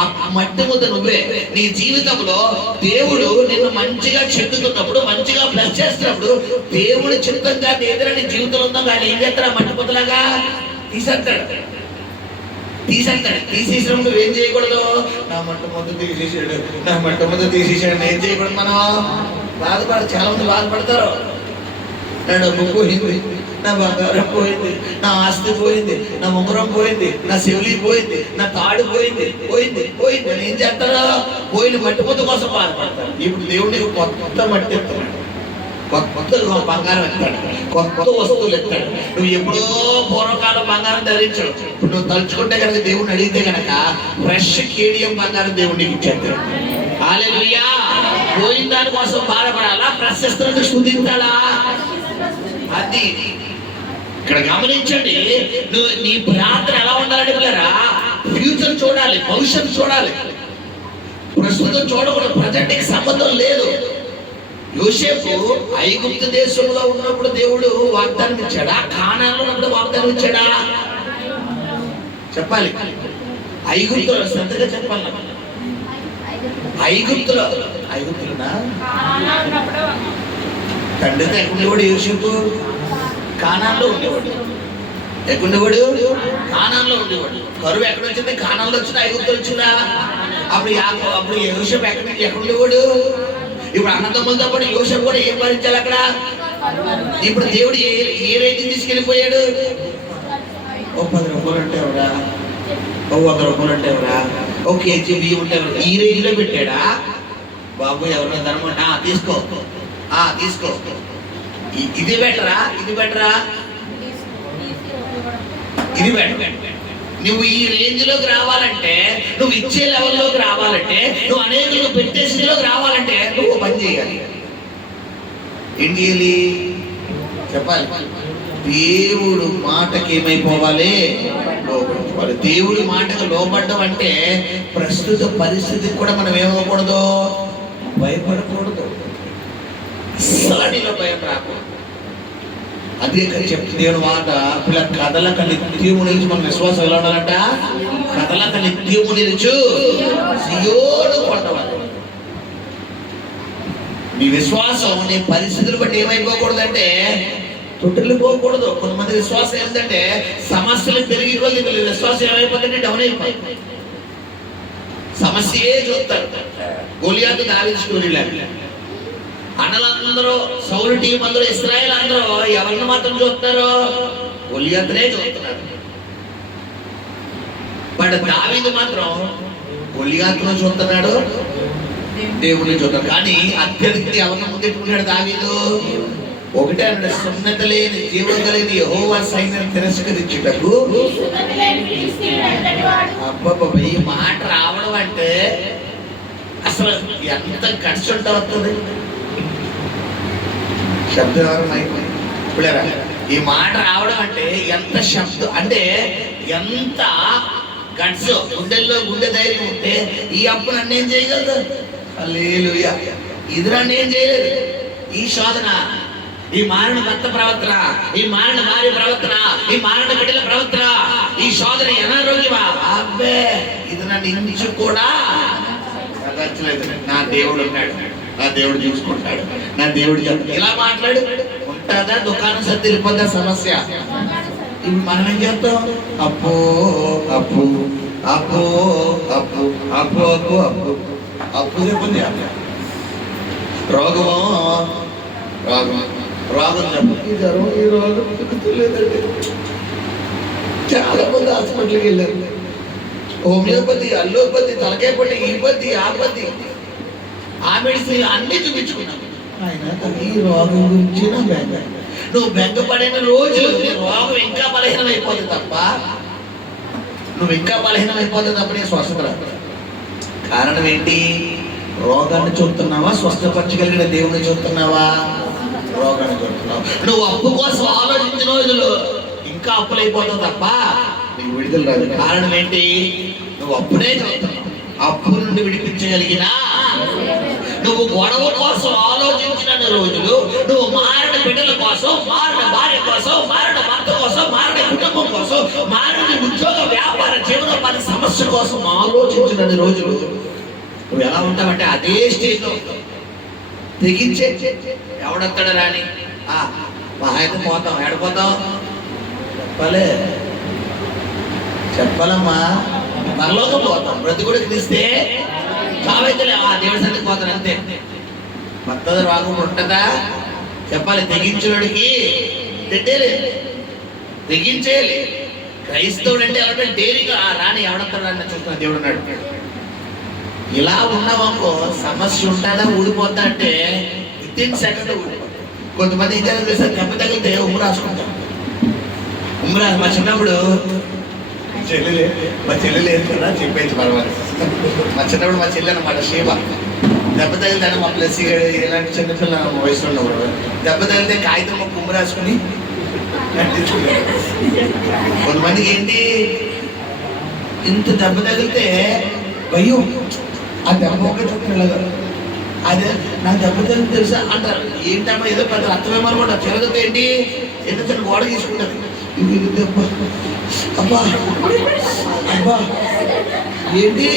ఆ మట్టి ముద్ద నువ్వే. నీ జీవితంలో దేవుడు నిన్ను మంచిగా చెందుతున్నప్పుడు, మంచిగా బ్లెస్ చేస్తున్నప్పుడు, దేవుడు చిత్తంగా ఏదైనా నీ జీవితంలో ఉందో కానీ ఏం చేస్తాడు, ఆ మట్టి ముద్దలాగా తీసేస్తాడు. తీసేస్తాడు. తీసేసినప్పుడు నువ్వేం చేయకూడదు, నా మంట మొదలు తీసేసాడు, నా మంట మొదలు తీసేసాడు, ఏం చేయకూడదు. మనం చాలా మంది బాధపడతారు. నా డబ్బు పోయింది, నా బంగారం పోయింది, నా ఆస్తి పోయింది, నా ఉంగరం పోయింది, నా శివులి పోయింది, నా తాడు పోయింది పోయింది పోయింది అని ఏం చేస్తారో పోయిన మట్టి పొద్దు కోసం బాధపడతారు. ఇప్పుడు దేవుడికి కొత్త మట్టి ఎత్తాడు, కొత్త బంగారం ఎత్తాడు, కొత్త వస్తువులు ఎత్తాడు. నువ్వు ఎప్పుడో పూర్వకాలం బంగారం ధరించావు, ఇప్పుడు నువ్వు తలుచుకుంటే కనుక దేవుడిని అడిగితే కనుక ఫ్రెష్ కేడియం బంగారం దేవుడికి ఇచ్చేస్తాడు. హల్లెలూయా. పోయిన దాని కోసం బాధపడాలా, ప్రశస్తను స్తుతించాలా? అది ఇక్కడ గమనించండి. నువ్వు నీ ప్రార్థన ఎలా ఉండాలంటే పిల్లరా, ఫ్యూచర్ చూడాలి, భవిష్యత్తు చూడాలి, ప్రస్తుతం చూడకూడదు. ప్రజెంట్కి సంబంధం లేదు. యోసేపు ఐగుప్తు దేశంలో ఉన్నప్పుడు దేవుడు వాగ్దానం ఇచ్చాడా, కానాన్లో ఉన్నప్పుడు వాగ్దానం ఇచ్చాడా? చెప్పాలి. ఐగుప్తులో శ్రద్ధగా చెప్పాలి. ఐగుప్తులోనా తండ్రితో ఎక్కడుండేవాడు యోసేపు? కానాన్లో ఉండేవాడు. ఎక్కడుండేవాడు? కానాన్లో ఉండేవాడు. కరువు ఎక్కడ వచ్చింది? కానాన్లో వచ్చిందా, ఐగుప్తులో వచ్చిందా? అప్పుడు యోసేపు ఎక్కడుండేవాడు? ఇప్పుడు అన్నదమ్ములతో పాటు యోసేపు కూడా ఏం భరించాలి అక్కడ? ఇప్పుడు దేవుడు ఏ రేంజ్ తీసుకెళ్ళిపోయాడు? ఓ 10 రూపాయలు అంటే ఎవరా, ఓ 100 రూపాయలు అంటే ఎవరా, ఓ కేజీ బియ్యం ఉంటే ఎవరా, ఈ రేంజ్ లో పెట్టాడా? బాబు ఎవరైనా ధనమంట తీసుకో తీసుకో, ఇది బెటరా ఇది బెటరా ఇది బెటర్. నువ్వు ఈ రేంజ్ లోకి రావాలంటే, నువ్వు ఇచ్చే లెవెల్లోకి రావాలంటే, నువ్వు అనేకులు పెట్టే స్థితిలోకి రావాలంటే నువ్వు పని చేయాలి. ఏం చేయాలి చెప్పాలి? దేవుడు మాటకి ఏమైపోవాలి? లోపడుకోవాలి. దేవుడి మాటకు లోపడడం అంటే ప్రస్తుత పరిస్థితికి కూడా మనం ఏమవ్వకూడదు, భయపడకూడదు. అసలు భయం రాకూడదు. అదే చెప్తుంది దేవుని మాట. పిల్ల కథలకు నిత్యము నిలిచి మన విశ్వాసం ఎలా ఉండాలంట? కథలకు నిత్యము నిలుచు సియోను కొండవాలి. నీ విశ్వాసం నీ పరిస్థితులు బట్టి ఏమైపోకూడదంటే తొట్టిల్లిపోకూడదు. కొంతమంది విశ్వాసం ఏంటంటే సమస్యలు పెరిగి కొద్ది వీళ్ళ విశ్వాసం ఏమైపోతుందంటే డౌన్ అయిపోయింది. సమస్యే చూస్తారు. గోలియాతు దావీదు స్టోరీలా అన్నలందరూ, సౌలు టీం అందరూ, ఇశ్రాయేల్ అందరూ ఎవరిని మాత్రం చూస్తున్నారు? గోలియాతునే చూస్తున్నారు. బట్ దావీదు మాత్రం గోలియాతును చూస్తున్నాడు, దేవుడిని చూస్తున్నాడు. కానీ అత్యధిక ఎవరిని ముందెట్టుకున్నాడు దావీదు? ఒకటే అన్నాడు, సున్నత లేని జీవం కలిగిన యెహోవా సైన్యం తిరస్కరించుటకు. అబ్బబ్బ, ఈ మాట రావడం అంటే అసలు ఎంత ఖర్చు ఉంటా వస్తుంది. శబ్దం ఇప్పుడేరా, ఈ మాట రావడం అంటే ఎంత శబ్దం అంటే ఎంత గట్స్, గుండెల్లో గుండె ధైర్యం ఉంటే ఈ అప్పు నన్ను ఏం చేయగలదు? హల్లెలూయా. ఇది నన్ను ఏం చేయలేదు. ఈ శోధన, ఈ మారణ భర్త ప్రవర్తన, ఈ మారణ భార్య ప్రవర్తన, ఈ మారణ బిడ్డల ప్రవర్తన, ఈ శోధన అనారోగ్యమా, అబ్బే ఇది నన్ను ఇంచు కూడా కదర్చలేదు. నా దేవుడు ఉన్నాడు, నా దేవుడు చూసుకుంటాడు, నా దేవుడు చెప్తాడు. ఇలా మాట్లాడు ఉంటుందా? దుకాణం సర్ది వెళ్ళిపోద్దా సమస్య? ఇప్పుడు మనం ఏం చేస్తాం? అప్పు అప్పు అప్పు అప్పు అప్పు అప్పు అప్పు అప్పు చెప్పింది. రోగము రోగం రోగం చెప్పు. ఈ జ్వరం, ఈ రోగం లేదండి. చాలా మంది హాస్పిటల్కి వెళ్ళారు. హోమియోపతి, అల్లోపతి, తలకాయ పట్టి, ఈ పత్తి, ఆ పత్తి, ఆ మెడిసిన్ అన్ని చూపించుకున్నాను. ఆయన ఈ రోగం గురించి నా బెంగ. నువ్వు బెంగపడిన రోజులు రోగం ఇంకా బలహీనం అయిపోతుంది తప్ప, నువ్వు ఇంకా బలహీనం అయిపోతుంది తప్ప నీ స్వస్థత రాదు. కారణం ఏంటి? రోగాన్ని చూస్తున్నావా, స్వస్థపరచగలిగిన దేవుని చూస్తున్నావా? రోగాన్ని చూస్తున్నావు. నువ్వు అప్పు కోసం ఆలోచించిన రోజులు ఇంకా అప్పులు అయిపోతావు తప్ప నీకు విడుదల రాదు. కారణం ఏంటి? నువ్వు అప్పుడే చూస్తున్నావు. అప్పు నుండి విడిపించగలిగిన, నువ్వు గొడవ కోసం ఆలోచించిన రోజులు, నువ్వు మారిన బిడ్డల కోసం, మారిన భార్య కోసం, మారిన భర్త కోసం, మారిన కుటుంబం కోసం, మారిన ఉద్యోగ వ్యాపార జీవనోపాధి సమస్య కోసం ఆలోచించిన రోజులు నువ్వు ఎలా ఉంటావంటే అదే స్టేజ్లో తెగించే. ఎవడొస్తాడు రాని మా అయితే పోతాం, ఎడపోతాం చెప్పలే. చెప్పాలమ్మా, పరలోకం పోతాం. బ్రతుకుడు క్రీస్తే, చావైతే ఆ దేవుడి సన్నిధికి పోతాను అంతే. మత్తది రాకుండా ఉంటుందా? చెప్పాలి. తెగించుడికి తిట్టేలేదు, తెగించేయాలి. క్రైస్తవుడు అంటే ఎవరంటే డైరీగా రాని ఎవడంతాడు అని చూస్తున్న దేవుడు ఉన్నాడు. ఇలా ఉన్నామనుకో సమస్య ఉంటాదా ఊడిపోతా అంటే వితిన్ సెకండ్ ఊడిపోతా. కొంతమంది ఏం చేస్తారు, దెబ్బ తగిలితే ఉమ్ము రాసుకుంటాం. ఉమ్ము రాసు మా చిన్నప్పుడు మా చెల్లి లేదు కదా చెప్పేది పర్వాలేదు. మా చిన్నప్పుడు మా చెల్లి అనమాట శివ. దెబ్బ తగిలితే మా ప్లస్ ఇలాంటి చిన్నపిల్ల వయసులో ఉన్నప్పుడు దెబ్బ తగిలితే కాగితం ఉమ్ము రాసుకుని కొంతమందికి ఏంటి, ఇంత దెబ్బ తగిలితే భయం. ఆ దెబ్బ ఒక చూడలేదు, అదే నాకు దెబ్బ తగిలితే తెలుసా అంటారు. ఏంటమ్మా ఏదో పెద్ద అర్థమేమో అనుకుంటా. చిరగతే ఏంటి, ఎంత చిన్న గోడ తీసుకుంటారు. ఇది దెబ్బ, అబ్బా అబ్బా ఏంటి.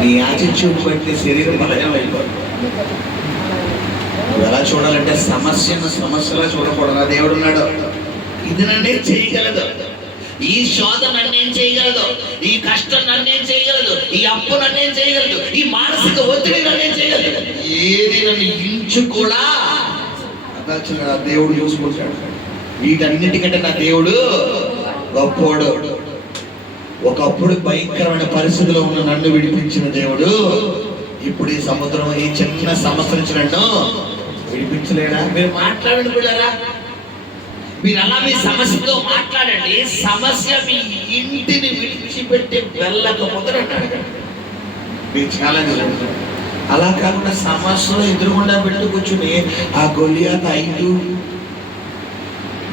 నీ యాటిట్యూడ్ బట్టి శరీరం బలహీనం అయిపోతుంది. నువ్వు ఎలా చూడాలంటే సమస్యను సమస్యలా చూడకూడదు. దేవుడు ఉన్నాడు, ఇది నన్నేం చేయగలదు, ఈ శోధ నన్నేం చేయగలదు, ఈ కష్టం నన్నేం చేయగలదు, ఈ అప్పు నన్నేం చేయగలదు, ఈ మానసిక ఒత్తిడి నన్నేం చేయగలదు, ఏది నన్ను ఇంచు కూడా నా దేవుడు చూసుకుంటాడు. వీటన్నిటికంటే నా దేవుడు గొప్పోడు. ఒకప్పుడు భయంకరమైన పరిస్థితిలో ఉన్న నన్ను విడిపించిన దేవుడు ఇప్పుడు ఈ సముద్రం, ఈ చిన్న సమస్య నుంచి నన్ను విడిపించలేడా? మీరు మాట్లాడండి పిల్లరా, మీరు అలా మీ సమస్యతో మాట్లాడండి. సమస్య మీ ఇంటిని విడిచిపెట్టి వెళ్ళకపోతే అన్నాడు. మీకు ఛాలెంజ్ జరుగుతుంది. అలా కాకుండా సమస్యలు ఎదురుగుండా పెట్టి కూర్చుని ఆ గొలియాత 5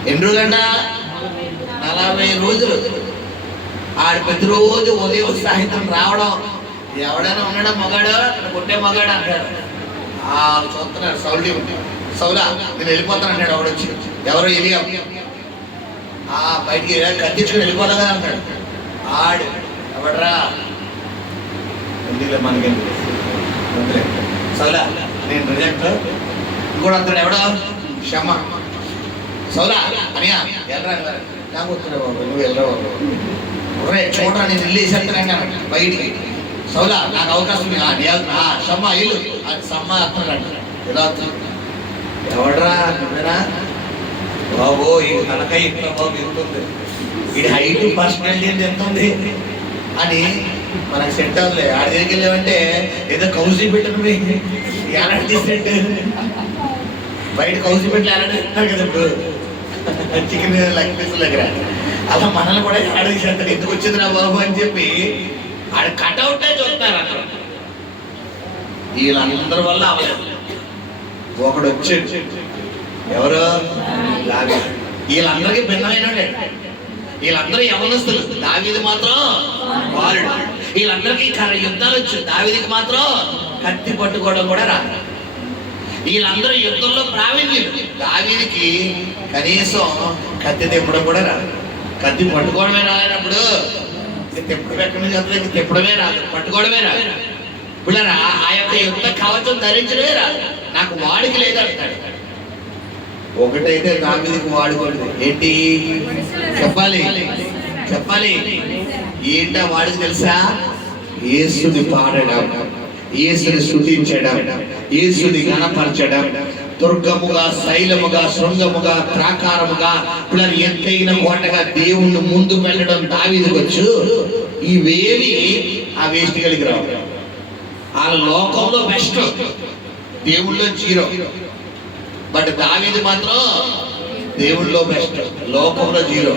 ఎన్ని రోజులంట 40 రోజులు ఆడు ప్రతిరోజు ఉదయం సాయంత్రం రావడం. ఎవడైనా ఉన్నాడా మగాడు, కొట్టే మగాడు అంటాడు. చూస్తున్నాడు సౌలా నేను వెళ్ళిపోతాను అంటాడు. ఎవడొచ్చి ఎవరో ఎలియా బయటికి కత్తించుకుని వెళ్ళిపోదా అంటాడు. ఆడు ఎవడరా మనకి సౌలా నేను రిజెక్ట్. ఇంకోటి అంటాడు ఎవడో క్షమ. సౌలా అనియా వెళ్ళరా నాకు వస్తున్నాడు బాబు, నువ్వు వెళ్ళరా బాబు, చూడరా నేను ఇల్లు వేసేస్తాను బయటికి. సౌలా నాకు అవకాశం షమ్మ ఇల్లు సమ్మ వస్తున్నాడు. ఎలా వస్తున్నాడు ఎవడరా నువ్వేనా బాబు, ఈ తనకాయ ఇట్లా బాబు ఎంతుంది, ఇది హైట్ పర్సనాలిటీ అంటే ఎంత ఉంది అని మనకు సెట్ అవ్వలే. ఆడి దగ్గరికి వెళ్ళామంటే ఏదో కౌసి పెట్టను ఏలాంటి తీసినట్టు బయట కౌసి పెట్టి ఏలాంటి తింటారు కదా ఇప్పుడు చికెన్ లెగ్ పీసుల దగ్గర. అలా మనల్ని కూడా ఏడాది చేస్తారు. ఎందుకు వచ్చింది రా బాబు అని చెప్పి ఆడ కట్అవుటే చూస్తారు అన్నారు. వీళ్ళందరి వల్ల అవ్వలేదు. ఒకడు వచ్చాడు, ఎవరు దావీదు. వీళ్ళందరికీ భిన్నమైన వీళ్ళందరూ యవనస్తులు, దావీదు మాత్రం బాలుడు. వీళ్ళందరికీ యుద్ధాలు వచ్చు, దావీదుకి మాత్రం కత్తి పట్టుకోవడం కూడా రాదు. వీళ్ళందరూ యుద్ధంలో ప్రావీణ్యులు, దావీదుకి కనీసం కత్తి తిప్పడం కూడా రాదు. కత్తి పట్టుకోవడమే రానప్పుడు తిప్పడం ఎక్కడి నుంచి వస్తుంది, తిప్పడమే రాదు, పట్టుకోవడమే రాదు. ఇప్పుడు ఆ యొక్క యుద్ధ కవచం ధరించడమే రాదు. నాకు వాడికి లేదంటాడు. ఒకటైతే దావీదుకి వాడుకోలేదు. ఏంటి చెప్పాలి చెప్పాలి ఏంటా వాడికి తెలుసా? యేసుని పాడడం, యేసుని స్తుతించడం, యేసుని గణపరచడం, దుర్గముగా శైలముగా శృంగముగా ప్రాకారముగా పిల్లలు ఎత్తైన కోటగా దేవుణ్ణి ముందు వెళ్ళడం దావీదుకు వచ్చు. ఇవేవి ఆ వేస్ట్ కలిగి రావు. ఆ లోకంలో బెస్ట్, దేవుళ్ళో 0. బట్ దావీదు మాత్రం దేవుళ్ళో బెస్ట్, లోకంలో 0.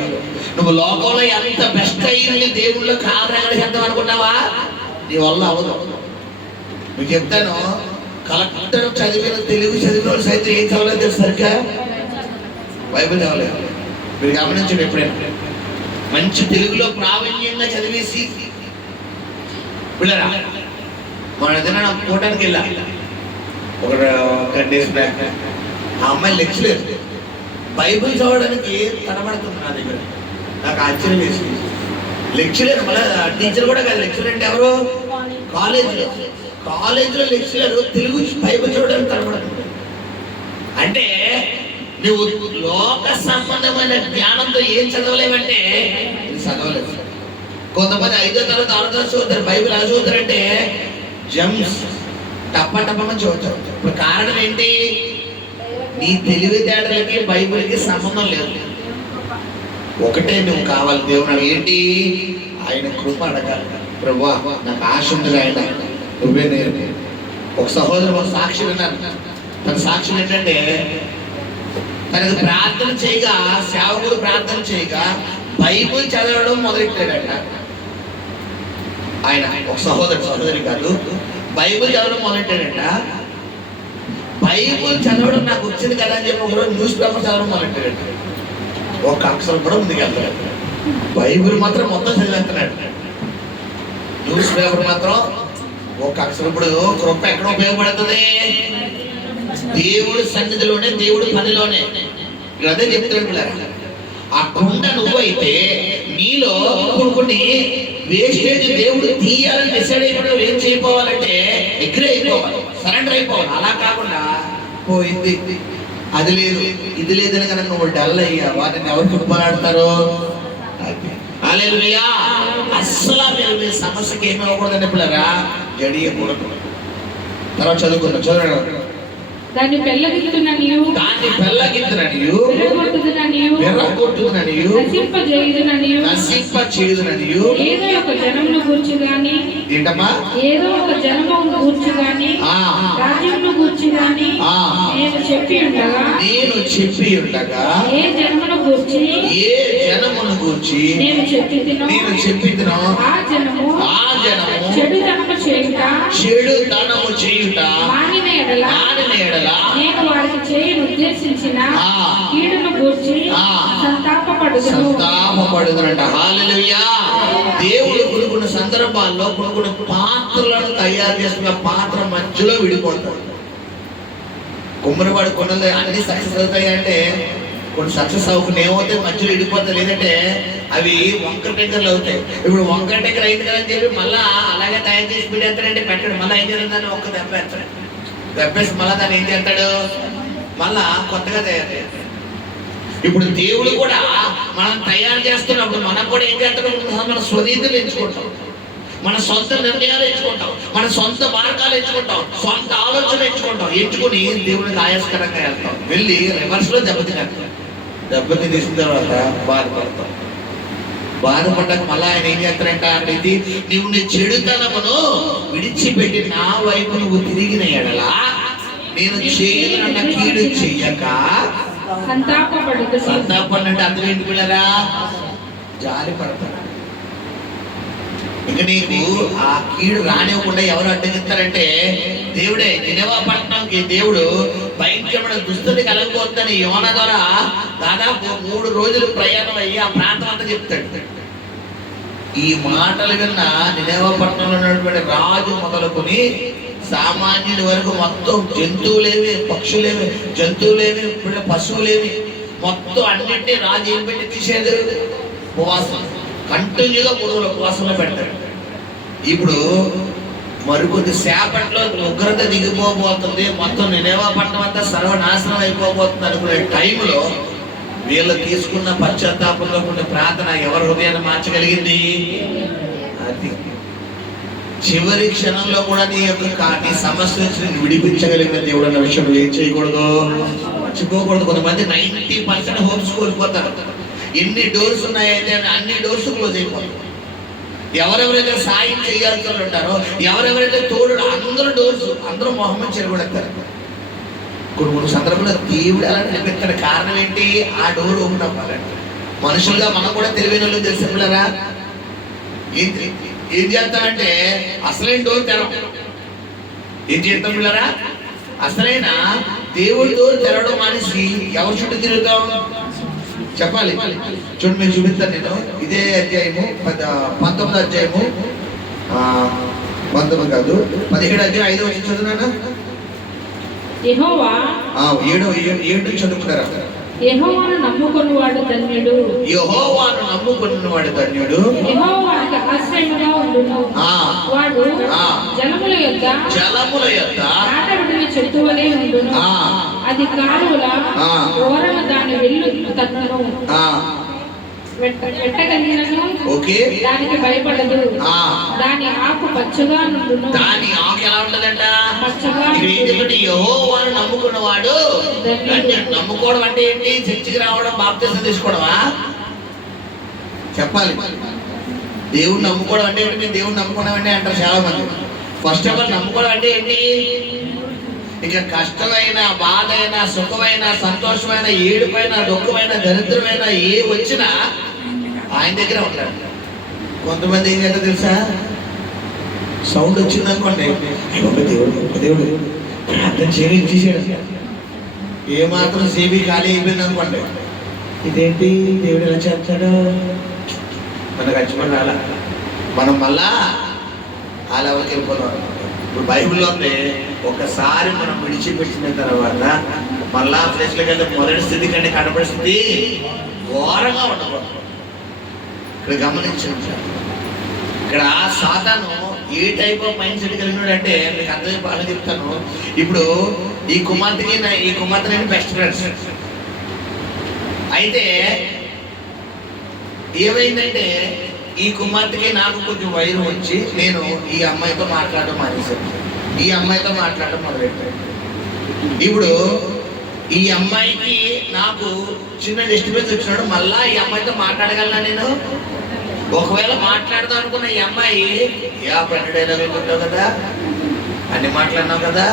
నువ్వు లోకంలో ఎంత బెస్ట్ అయ్యింది దేవుళ్ళో కారణంగా చేద్దాం అనుకుంటావా? నీ వల్ల అవదు. నువ్వు చెప్తాను, కలెక్టర్ చదివిన తెలుగు చదివిన వాళ్ళు సైతం ఏం చదవలేదు తెలుసు, సరిగ్గా బైబిల్ చదవలేదు. మీరు గమనించండి, ఎప్పుడైనా మంచి తెలుగులో ప్రావీణ్యంగా చదివేసి పిల్లరా. మన ఏదైనా పోవడానికి వెళ్ళా ఒక 10 days బ్యాక్. ఆ అమ్మాయి లెక్చరర్ బైబిల్ చదవడానికి తడబడుతుంది నా దగ్గర. నాకు ఆశ్చర్యం వేసింది. లెక్చరర్ మళ్ళీ టీచర్ కూడా కాదు, లెక్చరర్ అంటే ఎవరు? కాలేజీలో లెక్చరర్ తెలుగు బైబిల్ చదవడానికి తడబడుతుంది. అంటే నువ్వు లోక సంబంధమైన జ్ఞానంతో ఏం చదవలేవంటే ఇది చదవలేదు. కొంతమంది 5వ తరగతి 6వ తరగతి చదువుతారు, బైబిల్ ఎలా చదువుతారంటే జమ్స్ టప్పమని చదువుతారు. ఇప్పుడు కారణం ఏంటి? నీ తెలివితేటలకి బైబిల్కి సంబంధం లేదు. ఒకటే నువ్వు కావాలి దేవుడు ఏంటి? ఆయన కృప అడగాలి. ప్రభువా నాకు ఆశ ఉంది, ఆయన నువ్వే నేను. ఒక సహోదరు ఒక సాక్షి విన్నాను. తన సాక్షి ఏంటంటే తనకు ప్రార్థన చేయగా, సేవకుడు ప్రార్థన చేయగా బైబిల్ చదవడం మొదలెట్టాడట. ఆయన ఒక సహోదరి కాదు, బైబిల్ చదవడం మొదలెట్టాడట. బైబిల్ చదవడం నాకు వచ్చింది కదా అని చెప్పి ఒకరోజు న్యూస్ పేపర్ చదవడం మొదలెట్టాడట. ఒక అక్షరం కూడా ముందుకు వెళ్తాడు. బైబిల్ మాత్రం మొత్తం చదివేస్తున్నాడు, న్యూస్ పేపర్ మాత్రం ఒక అక్షరం. ఇప్పుడు కృప ఎక్కడ ఉపయోగపడుతుంది? దేవుడి సన్నిధిలోనే, దేవుడి పనిలోనే. అదే చెప్తున్నాడు. ఆ కొండ నువ్వైతే నీలో కొన్ని వేస్టేజ్ దేవుడు తీయాలని డిసైడ్ అయిపోవడం ఏం చేయకపోవాలంటే ఎగ్రీ అయిపోవాలి, సరెండర్ అయిపోవాలి. అలా కాకుండా పోయింది అది లేదు ఇది లేదని కనుక నువ్వు డల్ అయ్యా, వాటిని ఎవరు కుప్పలాడతారు? హల్లెలూయా. అస్సలు మీ సమస్యకి ఏమి అవ్వకూడదని పిల్లరా జడియకూడదు. తర్వాత చదువుకున్నా, చదువు. దాన్ని పెళ్ళగిత్తున నీవు, విర్రగొట్టుదున నీవు, నశింపచేయుదున నీవు, ఏదో ఒక జనమును గూర్చి గాని, ఏంటమ్మా, ఏదో ఒక జనమును గూర్చి గాని, రాజ్యమును గూర్చి గాని నేను చెప్పి ఉండగా, ఏ జనమును గూర్చి నేను చెప్పితినో ఆ జనము చెడుతనము చేయుట మానిన ఎడల నేను వారికి చేయను ఉద్దేశించిన కీడును గూర్చి సంతాపపడుదునంట. హల్లెలూయా. దేవుడు కొన్ని సందర్భాల్లో కొన్ని పాత్రలను తయారు చేస్తున్న పాత్ర మధ్యలో విడిపోతాడు. కుమ్మరివాడు కొనలు అన్ని సక్సెస్ అవుతాయి అంటే కొన్ని సక్సెస్ అవ్వకుండా ఏమవుతాయి, మధ్యలో విడిపోతాయి. లేదంటే అవి వంకర టెంకర్లు అవుతాయి. ఇప్పుడు వంకర టెంకర్ అయింది కదా అని చెప్పి మళ్ళా అలాగే తయారు చేసి పెడతాడంటే పెట్టాడు. మళ్ళీ ఏం చేస్తుందని ఒక్క దెబ్బేస్తాడు. దెబ్బేసి మళ్ళా దాన్ని ఏం చేస్తాడు, మళ్ళా కొత్తగా తయారు చేస్తాడు. ఇప్పుడు దేవుడు కూడా మనం తయారు చేస్తున్నప్పుడు మనం కూడా ఏం చేస్తాడు, మన స్వరీతులు ఎంచుకుంటాం, మన సొంత నిర్ణయాలు ఎంచుకుంటాం, మన సొంత మార్గాలు ఎంచుకుంటాం, సొంత ఆలోచన ఎంచుకుని దేవుడికి ఆయాస్కరంగా వెళ్తాం. వెళ్ళి రివర్స్ లో దెబ్బతి తీసిన తర్వాత బాధపడ్డాక మళ్ళీ ఆయన ఏం చేస్తారంట అంటే, నువ్వు నీ చెడుతనమును విడిచిపెట్టి నా వైపు నువ్వు తిరిగిన ఎడల నేను చేయనన్న కీడు చెయ్యక సంతాపం అంటే అర్థం ఏంటి పిల్లరా? జాలి పడతాడు. ఇక నీకు ఆ కీడు రానివ్వకుండా ఎవరు అడ్డగిస్తారంటే దేవుడే. నినెవా పట్టణంకి దేవుడు భయంకరమైన దుస్థితి కలగబోతుందని యోనా ద్వారా దాదాపు 3 రోజులు ప్రయాణం అయ్యి ఆ ప్రాంతం అంతా చెప్తాడు. ఈ మాటలు విన్న నినెవా పట్టణంలో ఉన్నటువంటి రాజు మొదలుకొని సామాన్యుడి వరకు మొత్తం జంతువులేవి, పక్షులేవి, జంతువులేవి, పశువులేవి మొత్తం అన్నింటినీ రాజు ఏం పెట్టి తీసేది? ఉపవాసం. కంటిన్యూగా 3 రోజులు ఉపవాసంలో పెడతాడు. ఇప్పుడు మరికొద్ది సేపట్లో ఉగ్రత దిగిపోబోతుంది, మొత్తం నినెవా పట్టణం అంతా సర్వనాశనం అయిపోబోతుంది అనుకునే టైంలో వీళ్ళు తీసుకున్న పశ్చాత్తాపంలో కొన్ని ప్రార్థన ఎవరి హృదయాన్ని మార్చగలిగింది? అది చివరి క్షణంలో కూడా నీ సమస్య నుంచి విడిపించగలిగిన దేవుడు అన్న విషయం నువ్వు ఏం చేయకూడదు, మర్చిపోకూడదు. కొంతమంది 90% హోప్స్ కోల్పోతారు. ఎన్ని డోర్స్ ఉన్నాయంటే అన్ని డోర్స్ క్లోజ్ అయిపోతారు. ఎవరెవరైతే సాయం చేయాల్సిన ఉంటారో, ఎవరెవరైతే తోడు, అందరూ డోర్స్, అందరూ మొహమ్మద్ చెరగొడతారు. కొన్ని సందర్భంలో దేవుడు అలా నిలబెట్టాడు. కారణం ఏంటి? ఆ డోర్ ఓపెన్ అవ్వాలంటే. మనుషులుగా మనం కూడా తెలివైన వాళ్ళు తెలిసిపోలేరా? ఏం చేస్తామంటే అసలైన డోర్ తెరవం. ఏం చేస్తాం పిల్లరా? అసలైన దేవుడి డోర్ తెరవడం మానేసి ఎవరి చుట్టూ తిరుగుతాం చెప్పాలి. చూడండి, మీరు చూపిస్తాను నేను. ఇదే అధ్యాయము 19వ అధ్యాయము 19 కాదు 17 అధ్యాయం 5వ వచ్చి చదువునా? యెహోవా 7 చదువుకున్నారా? యెహోవాను నమ్ముకొనువాడు ధన్యుడు. యెహోవాను నమ్ముకొనువాడు ధన్యుడు. యెహోవాకు ఆశ్రయముగా ఉండును. వాడు జలముల యొద్ద నాటబడిన చెట్టు వలె ఉండును. ఆ. అది కాలువల ఆ. ఓరన దాని వెళ్ళు తట్టును. వెట్టగలిగినను ఓకే, దానికి భయపడదు. దాని ఆకు పచ్చగా నుండును. దాని ఆకు ఎలా ఉంటదంట? పచ్చగా. యెహోవాను నమ్ముకున్నవాడు. నమ్ముకోవడం అంటే ఏంటి? చర్చికి రావడం, బాప్తిసం తీసుకోవడమా? చెప్పాలి. దేవుణ్ణి నమ్ముకోవడం అంటే ఏంటి? మేము దేవుణ్ణి నమ్ముకున్నామండి అంటారు చాలా మంది. ఫస్ట్ ఆఫ్ ఆల్ నమ్ముకోవడం అంటే ఏంటి? ఇక కష్టమైన, బాధైన, సుఖమైన, సంతోషమైన, ఏడుపైన, దుఃఖమైన, దరిద్రమైన ఏ వచ్చినా ఆయన దగ్గర ఉంటాడు. కొంతమంది ఏం చేస్తారు తెలుసా? సౌండ్ వచ్చిందనుకోండి, దేవుడు ప్రార్థన చేసాడు. ఏ మాత్రం సేవి ఖాళీ అయిపోయింది అనుకోండి, ఇదేంటి దేవుడు ఎలా చేస్తాడు? మనకు అచ్చిపడి రాలా, మనం మళ్ళా ఆ లెవెల్కి వెళ్ళిపోతాం. ఇప్పుడు బైబిల్లో ఉంది, ఒకసారి మనం విడిచిపెట్టిన తర్వాత మళ్ళా ఫ్లెష్లోకి వెళ్తే మొదటి స్థితి కంటే కనపడి స్థితి ఘోరంగా ఉండకూడదు. ఇక్కడ గమనించండి, ఇక్కడ సాతాను ఏ టైప్ ఆఫ్ మైండ్ సెట్ కలిగినాడు అంటే మీకు అర్థమైపోవాలని చెప్తాను. ఇప్పుడు ఈ కుమార్తె నేను బెస్ట్ ఫ్రెండ్స్. అయితే ఏమైందంటే ఈ కుమార్తెకి నాకు కొంచెం వైరం వచ్చి నేను ఈ అమ్మాయితో మాట్లాడడం మానేశాను. ఈ అమ్మాయితో మాట్లాడడం మొదలెట్టాను. ఇప్పుడు ఈ అమ్మాయికి నాకు చిన్న డిస్టర్బెన్స్ వచ్చినాడు, మళ్ళా ఈ అమ్మాయితో మాట్లాడగలనా నేను? ఒకవేళ మాట్లాడదాం అనుకున్న ఈ అమ్మాయి, యా పన్నెండు డైలాగులు కొట్టావు కదా, అన్ని మాట్లాడినావు కదా,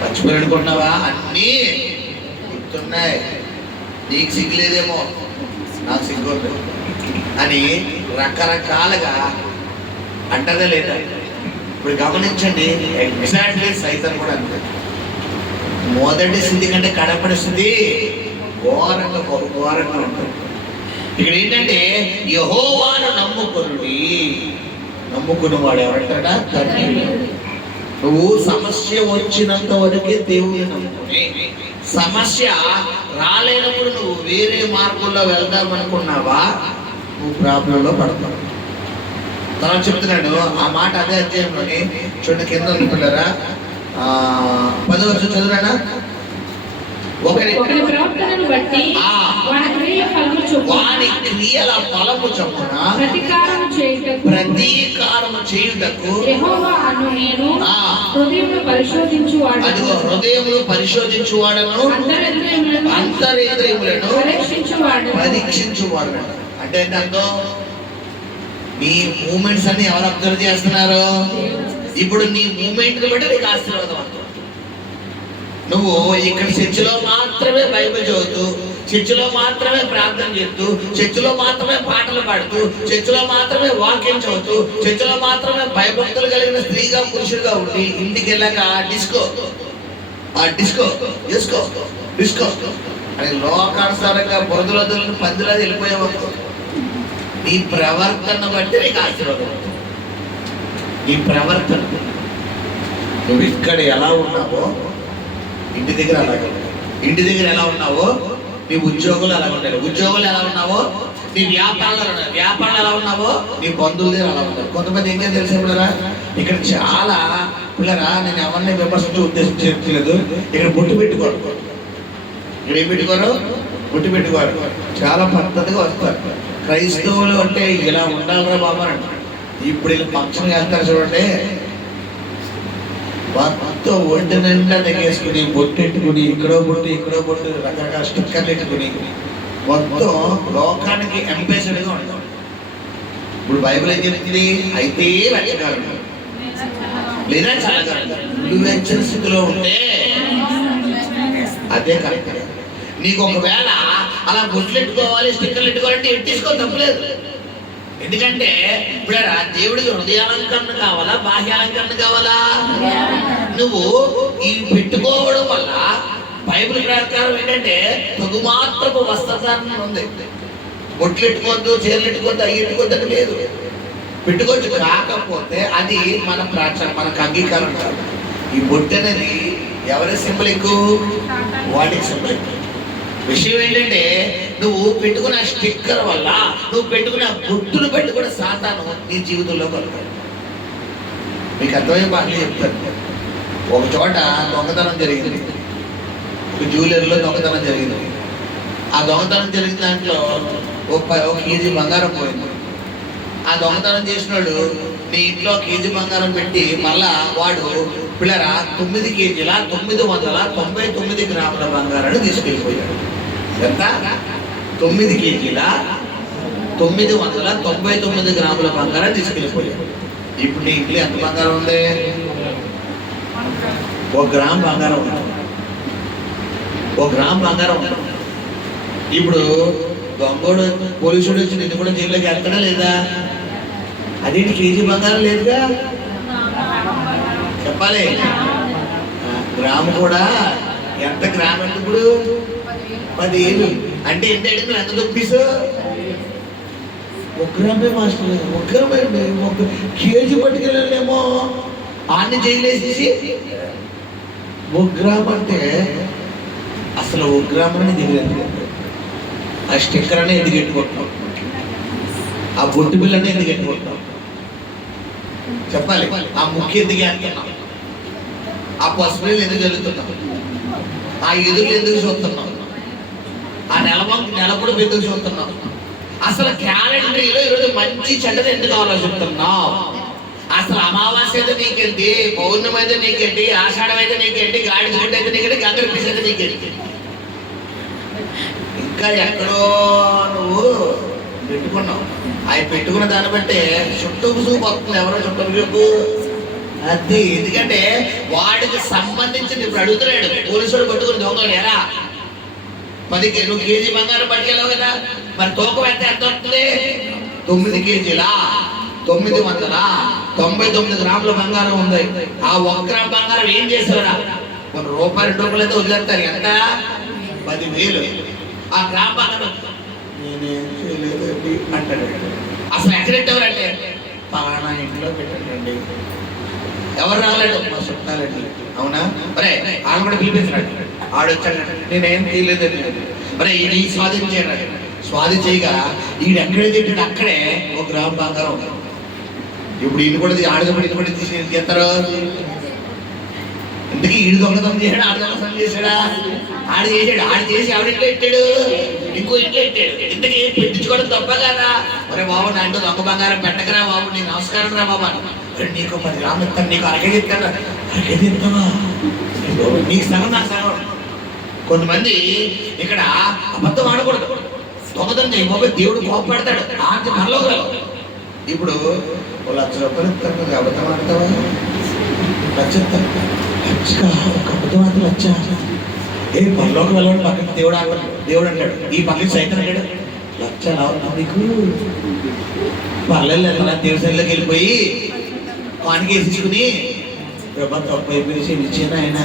మర్చిపోయి అనుకుంటున్నావా, అన్నీ గుర్తున్నాయి, నీకు సిగ్గులేదేమో, నాకు సిగ్గు అని రకరకాలుగా అంటదా లేదా? ఇప్పుడు గమనించండి, ఎగ్జాక్ట్లీ సైతం కూడా అంతే. మొదటి స్థితి కంటే కడపడి స్థితి ఘోరంగా ఉంటుంది. ఇక్కడ ఏంటంటే యెహోవాను నమ్ముకున్నవాడు ఎవరంటాడా? నువ్వు సమస్య వచ్చినంత వరకే దేవుని నమ్ముకుని, సమస్య రాలేనప్పుడు నువ్వు వేరే మార్గంలో వెళ్దామనుకున్నావా, నువ్వు ప్రాబ్లంలో పడతావు. తర్వాత చెప్తున్నాడు ఆ మాట అదే అధ్యాయంలోని చూడండి, కింద అనుకుంటారా 10వ వచనం చదువురానా? ఒకరి ప్రవర్తనను బట్టి వాని క్రియల ఫలము చొప్పున ప్రతీకారము చేయుటకు యెహోవా అను నేను హృదయమును పరిశోధించువాడను. అదిగో హృదయమును పరిశోధించువాడను, అంతరింద్రియములను పరీక్షించువాడను. అంటే ఏంటంటే నీ మూమెంట్స్ అన్ని ఎవరు అబ్జర్వ్ చేస్తున్నారు? ఇప్పుడు నీ మూమెంట్ బట్టి నీకు ఆశీర్వాదం అంటారు. నువ్వు ఇక్కడ చర్చిలో మాత్రమే బైబిల్ చదువుతూ, చర్చిలో మాత్రమే ప్రార్థన చేస్తూ, చర్చిలో మాత్రమే పాటలు పాడుతూ, చర్చిలో మాత్రమే వాక్యం చదువుతూ, చర్చిలో మాత్రమే భయభక్తులు కలిగిన స్త్రీగా పురుషుడిగా ఉండి ఇంటికి వెళ్ళాక డిస్కో అని లోకానుసారంగా బురదలొద్దులను పందిలాది వెళ్ళిపోయావు. నీ ప్రవర్తన బట్టి నీకు ఆశీర్వాదం. నీ ప్రవర్తన, నువ్వు ఇక్కడ ఎలా ఉన్నావో ఇంటి దగ్గర అలాగే, ఇంటి దగ్గర ఎలా ఉన్నావో నీ ఉద్యోగులు ఎలా ఉంటారు, ఉద్యోగులు ఎలా ఉన్నావో నీ వ్యాపారాలు ఎలా ఉన్నావో నీ బంధువుల దగ్గర అలా ఉంటారు. కొంతమంది ఏం చేయాలి తెలిసే పిల్లరా, ఇక్కడ చాలా పిల్లరా, నేను ఎవరిని విమర్శించే ఉద్దేశం చేయట్లేదు, ఇక్కడ బొట్టు పెట్టుకోరు. ఇక్కడ ఏం పెట్టుకోరు? బొట్టు పెట్టుకోరు. చాలా పద్ధతిగా వస్తారు. క్రైస్తవులు అంటే ఇలా ఉండాలరా బాబా అంట. ఇప్పుడు వీళ్ళు ఫంక్షన్కి వెళ్తారు చూడండి, మొత్తం ఒంటి నిండా దగ్గేసుకుని బొట్టెట్టుకుని ఇక్కడో బొట్టు రకరకాల స్టిక్కర్లు పెట్టుకుని మొత్తం లోకానికి ఎంపేసడ్గా ఉంటాం. ఇప్పుడు బైబిల్ ఏం చెప్తుంది? అయితే వెచ్చగారు లేదా చల్లగారు, వెచ్చని స్థితిలో ఉంటే అదే కరెక్ట్. నీకు ఒకవేళ అలా బొట్లు ఎట్టుకోవాలి, స్టిక్కర్లు ఎట్టుకోవాలంటే ఎట్టేసుకో, తప్పలేదు. ఎందుకంటే ఇప్పుడు దేవుడికి హృదయాలంకరణ కావాలా, బాహ్యాలంకరణ కావాలా? నువ్వు ఈ పెట్టుకోవడం వల్ల బైబిల్ ప్రకారం ఏంటంటే తగుమాత్రపు వస్త్రధారణ ఉంది. బొట్లు ఎట్టుకోవద్దు, చీరలు ఎట్టుకోవద్దు, అవి ఎట్టుకోవద్దు అని లేదు, పెట్టుకోవచ్చు. కాకపోతే అది మనకు అంగీకారం కాదు. ఈ బొట్టు అనేది ఎవరి సింబల్ ఎక్కువ? వాటికి సింబల్ ఎక్కువ. విషయం ఏంటంటే నువ్వు పెట్టుకున్న స్టిక్కర్ వల్ల, నువ్వు పెట్టుకున్న బొట్టును బట్టి కూడా సాతాను నీ జీవితంలో కలుగుతాడు. మీకు అర్థమయ్యే బాగా చెప్తాను. ఒక చోట దొంగతనం జరిగింది, ఒక జ్యువెలరీలో దొంగతనం జరిగింది. ఆ దొంగతనం జరిగిన దాంట్లో ఒక కేజీ బంగారం పోయింది. ఆ దొంగతనం చేసినాడు నీ ఇంట్లో కేజీ బంగారం పెట్టి మళ్ళా వాడు పిల్లరా 9 కేజీల 999 గ్రాముల బంగారాన్ని తీసుకెళ్ళిపోయాడు. ఎంత? 9 కేజీల 999 గ్రాముల బంగారాన్ని తీసుకెళ్ళిపోయాడు. ఇప్పుడు నీ ఇంట్లో ఎంత బంగారం ఉంది? 1 గ్రామ్ బంగారం ఉంది. 1 గ్రామ్ బంగారం ఉంది. ఇప్పుడు దొంగోడు పోలీసుడు వచ్చి నిన్ను కూడా జైల్లోకి వెళ్తాడా లేదా? అదేంటి కేజీ బంగారం లేదుగా చెప్పాలి. గ్రాము కూడా ఎంత గ్రామ్ అంటే ఇప్పుడు 10,000 అంటే ఏంటంటే నువ్వు ఎంత దొప్పిసు? 1 గ్రామే మాస్టర్, 1 గ్రామే. 1 కేజీ పట్టుకెళ్ళాలేమో ఆన్ని జైలేసేసి 1 గ్రామ్ అంటే అసలు 1 గ్రామ్ అని దిగలేదు. ఆ స్టిక్కర్ అనే ఎందుకు ఎట్టుకుంటున్నాం? ఆ బొట్టు బిల్లని ఎందుకు ఎట్టుకుంటున్నాం చెప్పాలి. ఆ ముఖ్య ఎందుకు వేస్తున్నాం? ఆ పసుపులు ఎందుకు జరుగుతున్నాం? ఆ ఎదురు ఎందుకు చూస్తున్నాం? ఆ నెలపొడు ఎందుకు చూస్తున్నాం? అసలు క్యాలెండరీలో ఈరోజు మంచి చెడ్డది ఎందుకు ఆలోచిస్తున్నాం? అసలు అమావాస్య అయితే నీకేంటి, పౌర్ణమి అయితే నీకేంటి, ఆషాఢం అయితే నీకేంటి, గాడి చోటు అయితే నీకేంటి, గంగర పీస్ అయితే నీకేంటి? ఇంకా ఎక్కడో నువ్వు పెట్టుకున్నావు. అవి పెట్టుకున్న దాన్ని బట్టే చుట్టూ చూపు వస్తుంది. ఎవరో చుట్టూ చూపు అది. ఎందుకంటే వాడికి సంబంధించి ఇప్పుడు అడుగుతున్నాడు పోలీసుడు పట్టుకుని దొంగడు ఎలా 10 నువ్వు కేజీ బంగారం పట్టుకెళ్ళావు కదా, మరి తూకం ఎంత వస్తుంది? 9 కేజీల 999 గ్రాముల బంగారం ఉంది. ఆ 1 గ్రామ్ బంగారం ఏం చేసేవరా? కొన్ని రూపాయలు 2 రూపాయలు అయితే వదిలేస్తారు. ఎంత? 10,000. ఆ గ్రామ్ బంగారం నేనేం చేయలేదండి అంటాడు. అసలు ఎక్కడెట్టేవారంటే పలానా ఇంట్లో పెట్టండి. ఎవరు రాలేడు? మా చుట్టాలండి. అవునా? మరే ఆయన కూడా పిలిపించాడు. ఆడొచ్చాడు, నేనేం తీయలేదండి. మరే ఈ స్వాధీనం చేయగా ఈడు ఎక్కడే తింటాడు అక్కడే 1 గ్రామ్ బంగారం ఉంది. ఇప్పుడు ఈయన కూడా ఆడదప్పుడు ఇది కూడా తీసి ఎత్తారు. ఇంతకీ ఈడు దొంగతనం చేశాడు, ఆడ దొంగతనం చేశాడా? ఆడు చేశాడు. ఆడు చేసి ఆవిడ ఇంట్లో పెట్టాడు, ఇంకో ఇంట్లో పెట్టాడు. ఇంతకీ పెట్టించుకోవడం తప్ప కదా? ఒరే బాబు నా ఇంట్లో దొంగ బంగారం పెట్టకరా బాబు, నీ నమస్కారం రా బాబా. నీకు 10 గ్రాములు ఇస్తాను, నీకు అరకేజీ ఇస్తాను. అరకేజీ ఇస్తావా? నీకు సగం నాకు సగం. కొంతమంది ఇక్కడ అబద్ధం ఆడకూడదు, దొంగతనం చేయకపోతే దేవుడు కోపడతాడు. ఆంటి మనలో ఇప్పుడు 1,00,000 రూపాయలు ఇస్తాను, నువ్వు అబద్ధం ఆడతావా? 1,00,000 ఇస్తాను. ఒక అబద్ధం ఆడితే 1,00,000. ఏ పనిలోకి వెళ్ళాడు పక్కన దేవుడు ఆగడు. దేవుడు అంటాడు, ఈ పక్కన సైతం అంటాడు 1,00,000 అవుతున్నావు నీకు. పల్లెల్లో ఎలా దేవసంలోకి వెళ్ళిపోయి పానికి వేసుకుని ప్రభా తప్పు అయిపోయి ఇచ్చేనా ఆయన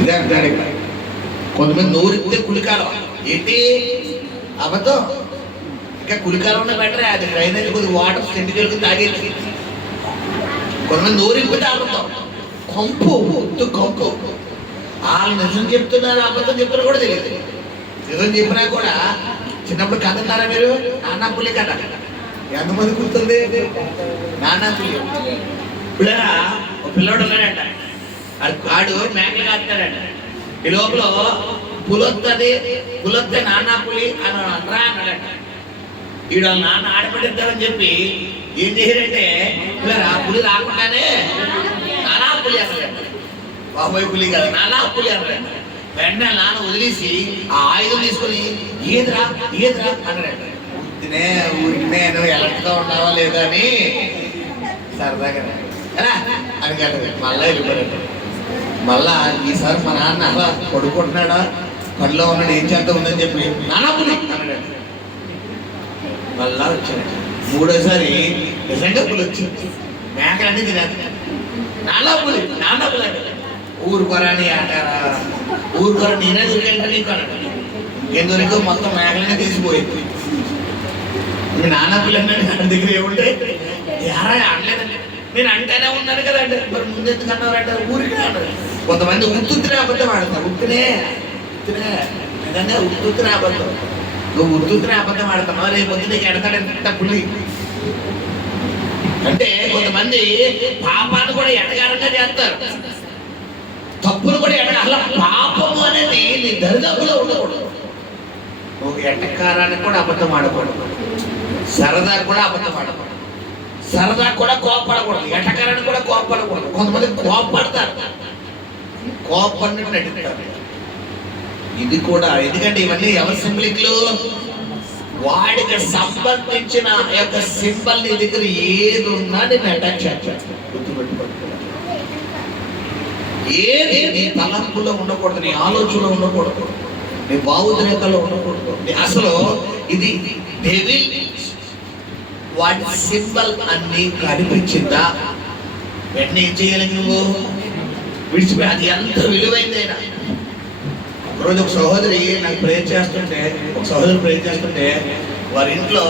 ఇదే అంటాడు. కొంతమంది నోరిస్తే కులికాలం ఏంటి అబద్ధం. ఇంకా కులికాలంలో బెటరే, అది డ్రైనేజ్ కొద్దిగా వాటర్ సెంటికెళ్ళి తాగేసి. కొంతమంది నోరిప్పితే అబద్ధం, కొంపు కొంపు. వాళ్ళు నిజం చెప్తున్నారు అబద్ధం చెప్తున్నా కూడా తెలియదు. నిజం చెప్పినా కూడా చిన్నప్పుడు కథ అన్నారా మీరు? నానా పులి కథ ఎంతమంది గుర్తుంది? నానా పులి. పిల్లరా ఒక పిల్లవాడు ఉన్నాడంట, ఆడు మేకలు కాస్తాడంట. ఈ లోపల పులొస్తే నానా పులి అని అనరా అన్నాడంట. ఈడు వాళ్ళ నాన్న ఆడపడిద్దామని చెప్పి ఏం చేశాడంటే పిల్లరా పులి రాకుండానే నానా పులి అన్నాడంట. బాబోయ్ పులి కదా, నానా పులి అన్నాడంట. వెంటనే నాన్న వదిలేసి ఆ ఆయుధం తీసుకొని ఏదిరా అన్నాడంట. తినే ఊరికినే నువ్వు ఎలక్ట్గా ఉన్నావా లేదా అని సరదాగా అని కాదు. మళ్ళా వెళ్ళిపోయాడు. మళ్ళా ఈసారి మా నాన్న అలా పడుకుంటున్నాడా, పనిలో ఉన్నాడు, ఏం చేద్దాం ఉందని చెప్పి నానా పులి అన్నాడు. మళ్ళా వచ్చాడు. మూడోసారి నిజంగా పులి వచ్చింది. మేకలన్నీ తినేది. నానా పులి అంటే ఊరుకోరాని అంటారా? ఊరుకోరా నేనే దొరికంటా నీకు అన్నాడు. ఏం దొరికో మొత్తం మేకలనే తీసిపోయింది. మీ నాన్న పులి అన్నాడు. నా దగ్గర ఏముంటే యారా అనలేదండి, నేను అంటేనే ఉన్నాను కదండి. మరి ముందెందుకు అన్నారంటే ఊరికే అన్నారు. కొంతమంది ఉత్తునే అబద్ధం ఆడతారు. ఉత్తునే నిజంగా ఉత్తునే అబద్ధం. నువ్వు ఉత్తునే అబద్ధం ఆడతావు, రేపు పొద్దు నీకు ఎడతాడంట పులి. అంటే కొంతమంది పాపాన్ని కూడా ఎటగారంగా చేస్తారు, తప్పులు కూడా అసలు పాపము అనేది నీ దరిదాపులో ఉండకూడదు. నువ్వు ఎటకారానికి కూడా అబద్ధం ఆడకూడదు, సరదా కూడా అబద్ధం ఆడకూడదు, సరదా కూడా కోపడకూడదు, ఎటకారానికి కూడా కోపడకూడదు. కొంతమంది కోపడతారు, కోపడినట్టు నటిస్తారు. ఇది కూడా ఎందుకంటే ఇవన్నీ ఎవరి సింబలిక్లు? వాడికి సంబంధించిన యొక్క సింబల్ నీ దగ్గర ఏది ఉన్నా నేను అటాక్ చేస్తాను. గుర్తుపెట్టుకోండి, ఏది నీ తలంపులో ఉండకూడదు, నీ ఆలోచనలో ఉండకూడదు, నీ భావోద్రేకాల్లో ఉండకూడదు. అసలు ఇది డెవిల్ వాటి సింబల్ అన్ని కనిపించిందా వెంటనే ఏం చేయాలి? నువ్వు విడిచిపోయి, అది ఎంత విలువైందైనా. ఒకరోజు ఒక సహోదరి నాకు ప్రేర్ చేస్తుంటే, వారి ఇంట్లో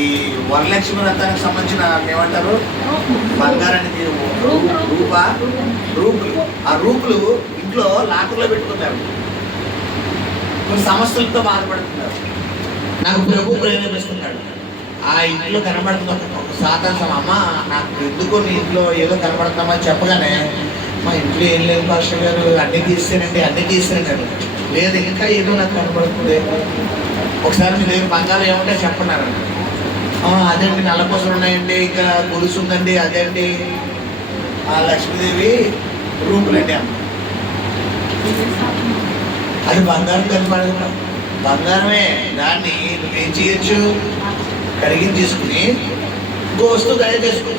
ఈ వరలక్ష్మి వ్రతానికి సంబంధించిన ఏమంటారు బంగారానికి రూపులు, ఆ రూపులు ఇంట్లో లాకర్లో పెట్టుకున్నారు. కొన్ని సమస్యలతో బాధపడుతున్నారు. నాకు ప్రభు ప్రేరేపిస్తున్నాడు. ఆ ఇంట్లో కనబడుతున్న ఒక సాధారణ అమ్మ, నాకు ఎందుకో నీ ఇంట్లో ఏదో కనబడుతున్నామని చెప్పగానే, మా ఇంట్లో ఏం లేదు పాస్టర్ గారు, అన్నీ తీసేనండి. లేదు, ఇంకా ఏదో నాకు కనబడుతుంది. ఒకసారి మీ దగ్గర బంగారం ఏమంటే చెప్పన్నారు. అదేంటి నల్లపూసలు ఉన్నాయండి, ఇంకా గొలుసు ఉందండి, అదేంటి ఆ లక్ష్మీదేవి రూపులండి అమ్మ. అది బంగారం కనపడదు, బంగారమే. దాన్ని నువ్వేం చేయొచ్చు? కడిగిని తీసుకుని ఇంకో వస్తువు తయారు చేసుకో.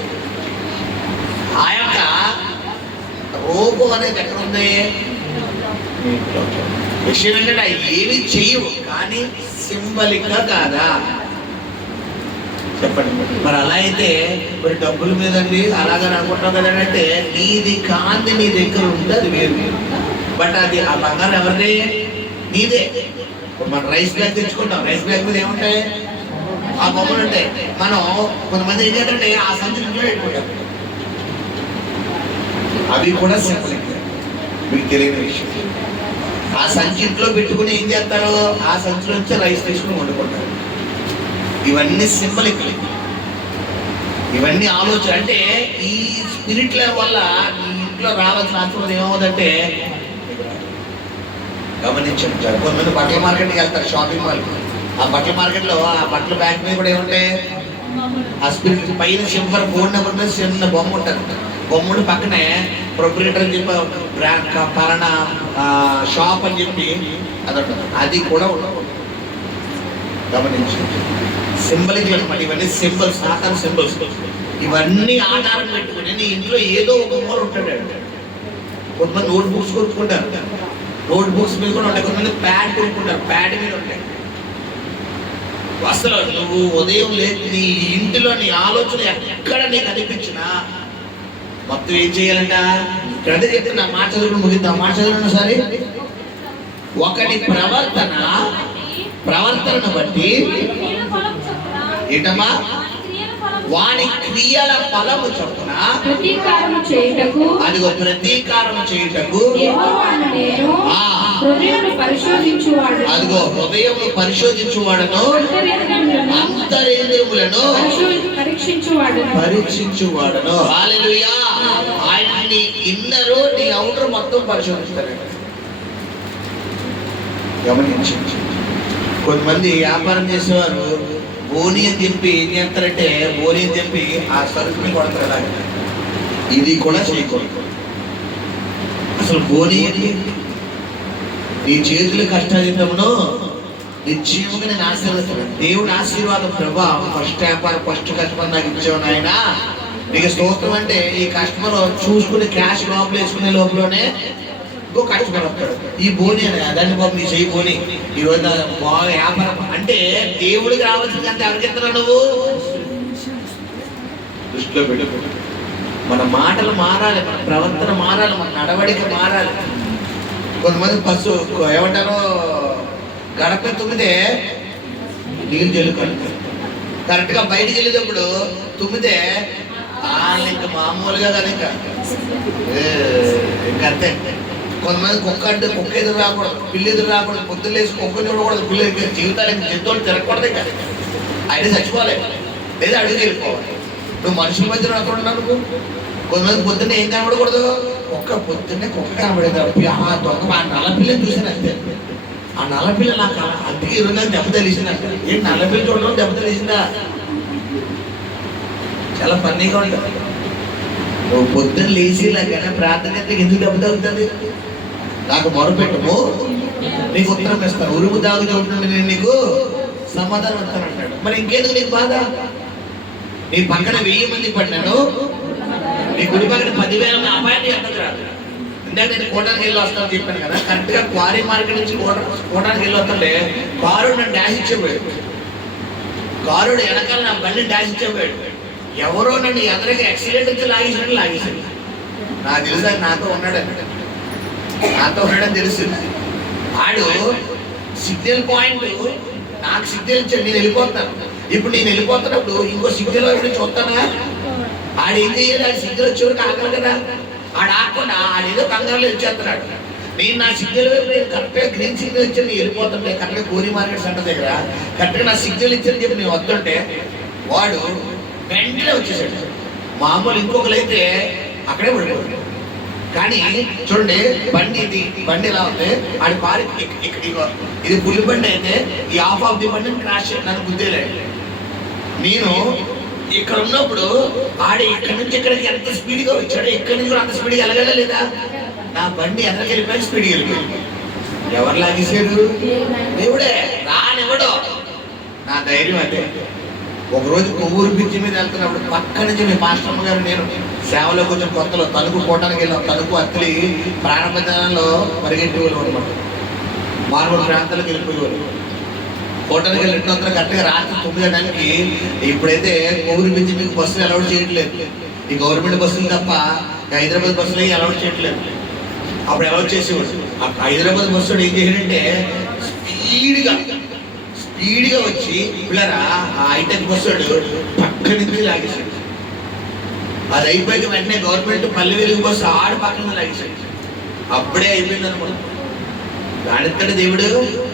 ఆ యొక్క రూపం అనేది ఎక్కడ ఉంది? విషయం ఏంటంటే ఏమి చెయ్యవు, కానీ సింబలిక్గా కాదా? చెప్పండి. మరి అలా అయితే మరి డబ్బుల మీదండి అలాగని అనుకుంటాం కదంటే, నీది కాంతి నీ దగ్గర ఉంది, అది వేరు. బట్ అది ఆ బంగారం ఎవరిది? నీదే. ఇప్పుడు మనం రైస్ బ్యాగ్ తెచ్చుకుంటాం, రైస్ బ్యాగ్ మీద ఏముంటాయి? ఆ బొమ్మలు ఉంటాయి. మనం కొంతమంది ఏం చేస్తారంటే ఆ సంచులు ఇంట్లో పెట్టుకుంటాం. అవి కూడా సింబలిక్, మీకు తెలియని విషయం. ఆ సంచి ఇంట్లో పెట్టుకుని ఏం చేస్తారు? ఆ సంచుల నుంచి రైస్ తీసుకుని వండుకుంటారు. ఇవన్నీ సింబలిక్, ఇవన్నీ ఆలోచన. అంటే ఈ స్పిరిట్ల వల్ల నీ ఇంట్లో రావాల్సిన ఆత్మ ఏమవుతుందంటే, గమనించండి. కొంతమంది బట్టల మార్కెట్కి వెళ్తారు, షాపింగ్ మాల్కి. ఆ బట్టల మార్కెట్లో ఆ బట్టల బ్యాగ్ మీద కూడా ఏముంటాయి? ఆ స్పిరిట్ పైన సింబల్, ఫోన్ నెంబర్ మీద చిన్న బొమ్మ ఉంటుంది. బొమ్మడు పక్కనే ప్రొపరేటర్ అని చెప్పి బ్రాండ్ పలానా షాప్ అని చెప్పి అదొకటి, అది కూడా ఉండకూడదు. గమనించండి. సింబలిక్ అనమాట ఇవన్నీ, సింబల్స్, ఆధార సింబల్స్. ఇవన్నీ ఆధారం పెట్టుకుని నీ ఇంట్లో ఏదో ఒక మూల ఉంటాడు. కొంతమంది నోట్ బుక్స్ కొనుక్కుంటారు, నోట్ బుక్స్ మీద కూడా ఉంటాయి. కొంతమంది ప్యాడ్ కొనుక్కుంటారు, ప్యాడ్ మీద ఉంటాయి. అసలు నువ్వు ఉదయం లేదు, నీ ఇంటిలో నీ ఆలోచన ఎక్కడ నీకు అనిపించినా మొత్తం ఏం చేయాలంట? ఇక్కడ చెప్తున్నా, మాట చదువుకుని ముగిద్దాం. మాట చదువుకున్న సరే, ఒకటి ప్రవర్తనను బట్టి ఏంటమ్మా? వాని క్రియల ఫలము చొప్పున ప్రతీకారము చేయుటకు, అదిగో ప్రతీకారము చేయుటకు, అదిగో హృదయమును పరిశోధించువాడను, అంతరేంద్రియములను పరీక్షించువాడను. హల్లెలూయా. ఆయన నీ ఇన్నరు నీ అవుటర్ మొత్తం పరిశోధిస్తాడు. గమనించండి. కొంతమంది వ్యాపారం చేసేవారు బోని అని చెప్పి ఏం చేస్తారంటే, బోని అని చెప్పి ఆ సరుకుని కొడతారు. అలాగే ఇది కూడా చేయకూడదు. అసలు బోని అని నీ చేతుల కష్టాజితమును నిశ్చయముగా నేను ఆశీర్వదిస్తాను. దేవుడి ఆశీర్వాదం, ప్రభా ఫస్ట్ వ్యాపారం, ఫస్ట్ కస్టమర్ నాకు ఇచ్చావు నాయన, నీకు స్తోత్రం. అంటే ఈ కస్టమర్ చూసుకుని క్యాష్ లోపల వేసుకునే లోపలనే ఇంకో కస్టమర్ వస్తాడు. ఈ బోని అని దాన్ని బాబు నీ చెయ్యి బోని, ఈ రోజు బాగా వ్యాపారం. అంటే దేవుడికి రావాల్సింది అంటే ఎవరికి ఇస్తున్నావు నువ్వు? దృష్టిలో పెట్టు. మన మాటలు మారాలి, మన ప్రవర్తన మారాలి, మన నడవడిక మారాలి. కొంతమంది పశు ఏమంటారో గడప తుమ్మితే నీళ్ళు జల్లుకోవాలి. కరెక్ట్గా బయటికి వెళ్ళేటప్పుడు తుమ్మితే ఇంకా మామూలుగా కానీ ఇంకా అంతే. కొంతమంది కుక్క అంటే కుక్క ఎదురు రాకూడదు, పిల్లి ఎదురు రాకూడదు, పొద్దున్న లేసి కుక్క చూడకూడదు, పిల్లలు జీవితానికి జంతువులు తిరగకూడదు. ఇంకా ఆయన చచ్చిపోవాలి లేదా అడుగు వెళ్ళిపోవాలి. నువ్వు మనుషుల మధ్యలో అక్కడ ఉన్నావు. నువ్వు కొంతమంది పొద్దున్నే ఏం కనబడకూడదు, పొద్దున్నే కుక్క కనబడేది. ఆ దొంగ ఆ నల్లపిల్లని చూసాను అంతే. ఆ నల్లపిల్ల నాకు అందుకే ఈరోజు దెబ్బ తెలిసిందంట. ఏంటి నల్లపిల్ల చూడడం దెబ్బ తెలిసిందా? చాలా ఫన్నీగా ఉంటుంది. నువ్వు పొద్దున్న లేచి లాగానే ప్రార్థన చేస్తే ఎందుకు దెబ్బ తగ్గుతుంది? నాకు మొరపెట్టము, నీకు ఉత్తరం ఇస్తాను. ఉరుము దాగు చోటు నేను నీకు సమాధానం ఇస్తాను అంటాడు. మరి ఇంకేందుకు నీకు బాధ? నీ పక్కన 1000 మంది పడినాను, నీ కుడి పక్కన 10,000 అపాయింట్ ఎంతకు రాదు. ఇందాక నేను కోటానికి వెళ్ళి వస్తాను చెప్పాను కదా, కరెక్ట్ గా క్వారీ మార్కెట్ నుంచి కోటానికి వెళ్ళి వస్తుంటే కారుడు నన్ను డాష్ ఇచ్చేపోయాడు. కారుడు వెనకాల నా బండి డాష్ ఇచ్చేపోయాడు. ఎవరో నన్ను ఎదరికి యాక్సిడెంట్ వచ్చి లాగేసాడు. నాకు తెలుసు ఆయన నాతో ఉన్నాడని తెలుసు. ఆడు సిగ్నల్ పాయింట్ నాకు సిగ్నల్ ఇచ్చాడు, నేను వెళ్ళిపోతాను. ఇప్పుడు నేను వెళ్ళిపోతున్నప్పుడు ఇంకో సిగ్నల్ వైపు చూస్తానా? ఆడు ఏం చేయాలి? ఆడు సిగ్నల్ వచ్చేవరకు ఆగలి కదా. ఆడు ఆకుండా ఆడేదో కంగారులో వచ్చేస్తున్నాడు. నేను నా సిగ్నల్ వైపు నేను కరెక్ట్గా గ్రీన్ సిగ్నల్ ఇచ్చాను, నేను వెళ్ళిపోతుంటే కరెక్ట్గా కోరి మార్కెట్ సెంటర్ దగ్గర కరెక్ట్గా నా సిగ్నల్ ఇచ్చాను చెప్పి నేను వస్తుంటే వాడు వెంటనే వచ్చేసాడు. మామూలు ఇంకొకరైతే అక్కడే పడిపోయాడు. కానీ చూడండి, బండి ఎలా ఉంది, ఆడి కారు ఇది ఫుల్ బండి అయితే ఈ హాఫ్ ఆఫ్ ది బండిని క్రాష్ నన్ను గుద్దేలాడు. నేను ఇక్కడ ఉన్నప్పుడు ఆడి ఇక్కడ నుంచి ఇక్కడికి ఎంత స్పీడ్గా వచ్చాడో ఇక్కడి నుంచి కూడా అంత స్పీడ్గా వెళ్ళగల లేదా? నా బండి ఎదరికి వెళ్ళిపోయి స్పీడ్గా వెళ్ళిపోయింది. ఎవరు లాగేశారు? దేవుడే. రానివ్వడు. నా ధైర్యం అదే. ఒకరోజు కొవ్వూరు బ్రిడ్జి మీద వెళ్తున్నప్పుడు పక్క నుంచి మీ మాస్టర్మ గారు నేను సేవలో కొంచెం కొత్తలో తణుకు పోవడానికి వెళ్ళాం. తణుకు అత్తిలి ప్రారంభంలో పరిగెట్టేవాళ్ళు అనమాట. మార్మూల ప్రాంతాలకు వెళ్ళిపోయేవాళ్ళు. పోవటానికి వెళ్ళినంత కరెక్ట్గా రాత్రి 9 గంటలకి. ఇప్పుడైతే కొవ్వూరు బ్రిడ్జి మీకు బస్సులు అలౌట్ చేయట్లేదు. ఈ గవర్నమెంట్ బస్సులు తప్ప హైదరాబాద్ బస్సులు అలౌట్ చేయట్లేదు. అప్పుడు అలౌట్ చేసేవాడు. హైదరాబాద్ బస్సు ఏం చేయాడంటే స్పీడ్గా వచ్చి పిల్లరా ఆ హైటెక్ బస్సు పక్క నుంచి లాగేశాడు. అది అయిపోయాక వెంటనే గవర్నమెంట్ పల్లె వెలుగు బస్సు ఆడి పక్కన లాగేశాడు. అప్పుడే అయిపోయింది అనుకోండి. దానిత్తడి దేవుడు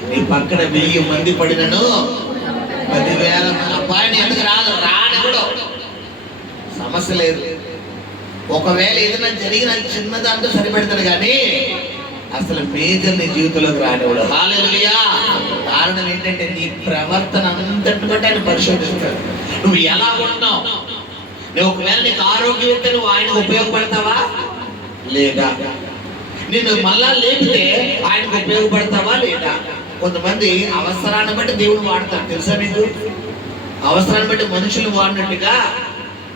నీ పక్కన 1000 మంది పడినను 10,000 అబ్బాయిని ఎందుకు రాని కూడా సమస్య లేదు. ఒకవేళ ఏదైనా జరిగిన చిన్న దాంతో సరిపెడతాడు కానీ అసలు మేజర్ నీ జీవితంలోకి రానివాడు. హల్లెలూయా. కారణం ఏంటంటే నీ ప్రవర్తన అంతటి బట్టి ఆయన పరిశోధిస్తాడు. నువ్వు ఎలా ఉన్నావు? నువ్వు ఒకవేళ నీకు ఆరోగ్యం ఉంటే నువ్వు ఆయనకు ఉపయోగపడతావా లేదా? నిన్ను మళ్ళా లేపితే ఆయనకు ఉపయోగపడతావా లేదా? కొంతమంది అవసరాన్ని బట్టి దేవుడు వాడతారు. తెలుసా మీకు? అవసరాన్ని బట్టి మనుషులు వాడినట్టుగా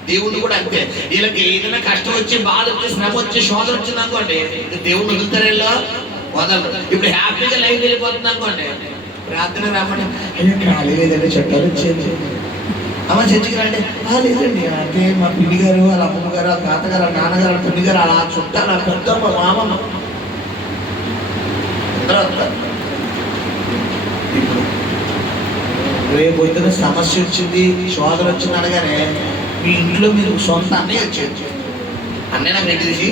దేవుడు కూడా అంతే. వీళ్ళకి ఏదైనా కష్టం వచ్చి, బాధ వచ్చి, శ్రమ వచ్చి, శోధన వచ్చింది అనుకోండి, దేవుడిని వదులుతారేలో వదలరు. ఇప్పుడు హ్యాపీగా లైఫ్ వెళ్ళిపోతుంది అనుకోండి, ప్రార్థన రమ్మని అయ్యో ఖాళీ లేదండి, చుట్టాలు వచ్చేది అమ్మ చర్చికి రండి. లేదండి అంటే మా పిల్లి గారు, వాళ్ళ అమ్మమ్మ గారు, వాళ్ళ తాతగారు, వాళ్ళ నాన్నగారు, వాళ్ళ పిల్లి గారు, అలా చుట్టాలు, పెద్దమ్మ, మామమ్మ అందరూ వస్తారు. ఇప్పుడు రేపు పొద్దున సమస్య వచ్చింది, శోధన వచ్చింది అనగానే మీ ఇంట్లో మీరు సొంత అన్నయ్య వచ్చేది. అన్నయ్య నాకు రెడ్డి తీసి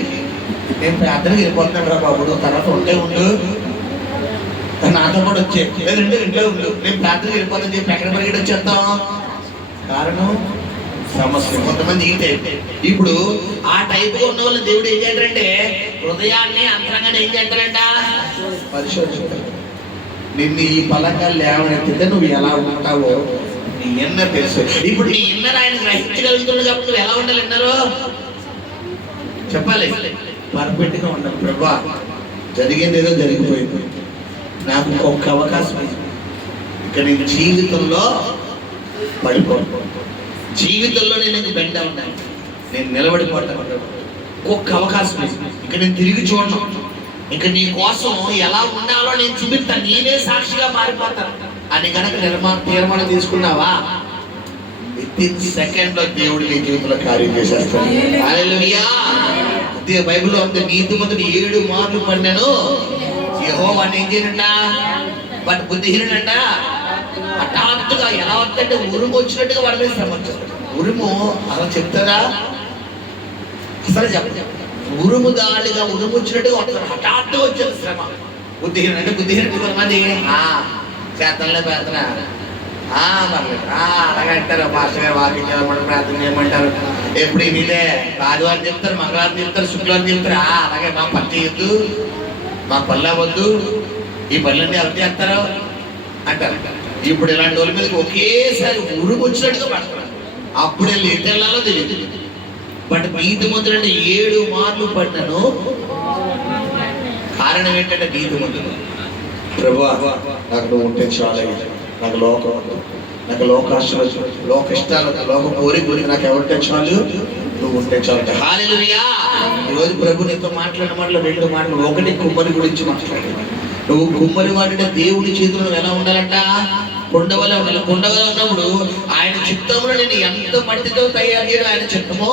నేను ప్రార్థనకి వెళ్ళిపోతున్నాడు రా బాబు, తర్వాత ఉండు నాతో పాటు వచ్చే లేదంటే ఇంట్లో ఉండు, నేను ప్రార్థనకి వెళ్ళిపోతాను చెప్పి ఎక్కడ పరిగెట్టి వచ్చేస్తాం. కారణం సమస్య. కొంతమంది ఈ టైప్. ఇప్పుడు ఆ టైప్గా ఉన్న వాళ్ళు దేవుడు ఏం చేస్తాడంటే హృదయాన్ని అంతరంగానే ఏం చేస్తాడంట పరిశోధిస్తాడు. నిన్ను ఈ పలకాలు లేవనెత్తితే నువ్వు ఎలా ఉంటావో నీ ఇన్నర్ తెలుసు. ఇప్పుడు నీ ఇన్నర్ ఆయన గ్రహించగలుగుతుంది కాబట్టి నువ్వు ఎలా ఉండాలి? ఇన్నరు చెప్పాలి, పర్ఫెక్ట్ గా ఉండాలి. ప్రభా జరిగింది ఏదో జరిగిపోయింది, నాకు ఇంకొక అవకాశం ఇక నేను జీవితంలో పడిపోను, జీవితంలో నేను బెండ ఉన్నాను, నేను నిలబడిపోతాను, ఇంకొక అవకాశం ఇక నేను తిరిగి చూడను, ఇక నీ కోసం ఎలా ఉండాలో నేను చూపిస్తాను, నేనే సాక్షిగా మారిపోతాను అని కనుక తీర్మానం తీసుకున్నావా, విత్ ఇన్ సెకండ్ లో దేవుడు నీ జీవితంలో కార్యం చేసేస్తాడు. హల్లెలూయా. అదే బైబిల్లో ఉంది, నీతిమంతుడు 7 మార్లు పడినాను యెహోవా ఏం చేయనంట, బట్ బుద్ధిహీనుడంట హఠాత్తుగా ఎలా వస్తుంటే ఉరుము వచ్చినట్టుగా వాడి మీద శ్రమ వచ్చేస్తాడు. ఉరుము అలా చెప్తారా? అసలు చెప్ప ఉరుము దాడిగా ఉరుము వచ్చినట్టుగా వస్తారు, హఠాత్తుగా వచ్చేది శ్రమ. బుద్ధిహీనుడు అంటే బుద్ధిహీనుడు కొంతమంది చేతలే పేతన పర్లేదు అలాగే అంటారు మాస్టర్ గారు వాకింగ్ చేయమంటారు ప్రార్థన చేయమంటారు ఎప్పుడు ఇదే ఆదివారం చెప్తారు మంగళవారం చెప్తారు శుక్రవారం చెప్తారు అలాగే మా పని చేయొద్దు మా పనులు అవ్వద్దు ఈ పనులన్నీ ఎవరు చేస్తారు అంటారు. ఇప్పుడు ఇలాంటి వాళ్ళ మీదకి ఒకేసారి ఉరుగు వచ్చినట్టుగా పడతారు. అప్పుడు వెళ్ళి ఎటు వెళ్ళాలో తెలియదు. బట్ నీతి మంతులు అంటే 7 మార్లు పడినాను. కారణం ఏంటంటే నీతి మంతులు ప్రభువా నాకు నువ్వు ఉంటే చాలు, నాకు లోకం, నాకు లోకాశలు, లోక ఇష్టాలు, లోక కోరిక నాకు ఎవరుంటే చాలు, నువ్వు ఉంటే చాలు. హల్లెలూయా. ఈరోజు ప్రభు నీతో మాట్లాడిన మాటలు 2 మాటలు. ఒకటి కుమ్మరి గురించి మాట్లాడి, నువ్వు కుమ్మరి వాడిన దేవుడి చేతులు నువ్వు ఎలా ఉండాలంట? కొండవలే ఉండాలి. కొండవలే ఉన్నప్పుడు ఆయన చిత్తంలో నేను ఎంత మట్టితో తయారు చేయడం ఆయన చిత్తమో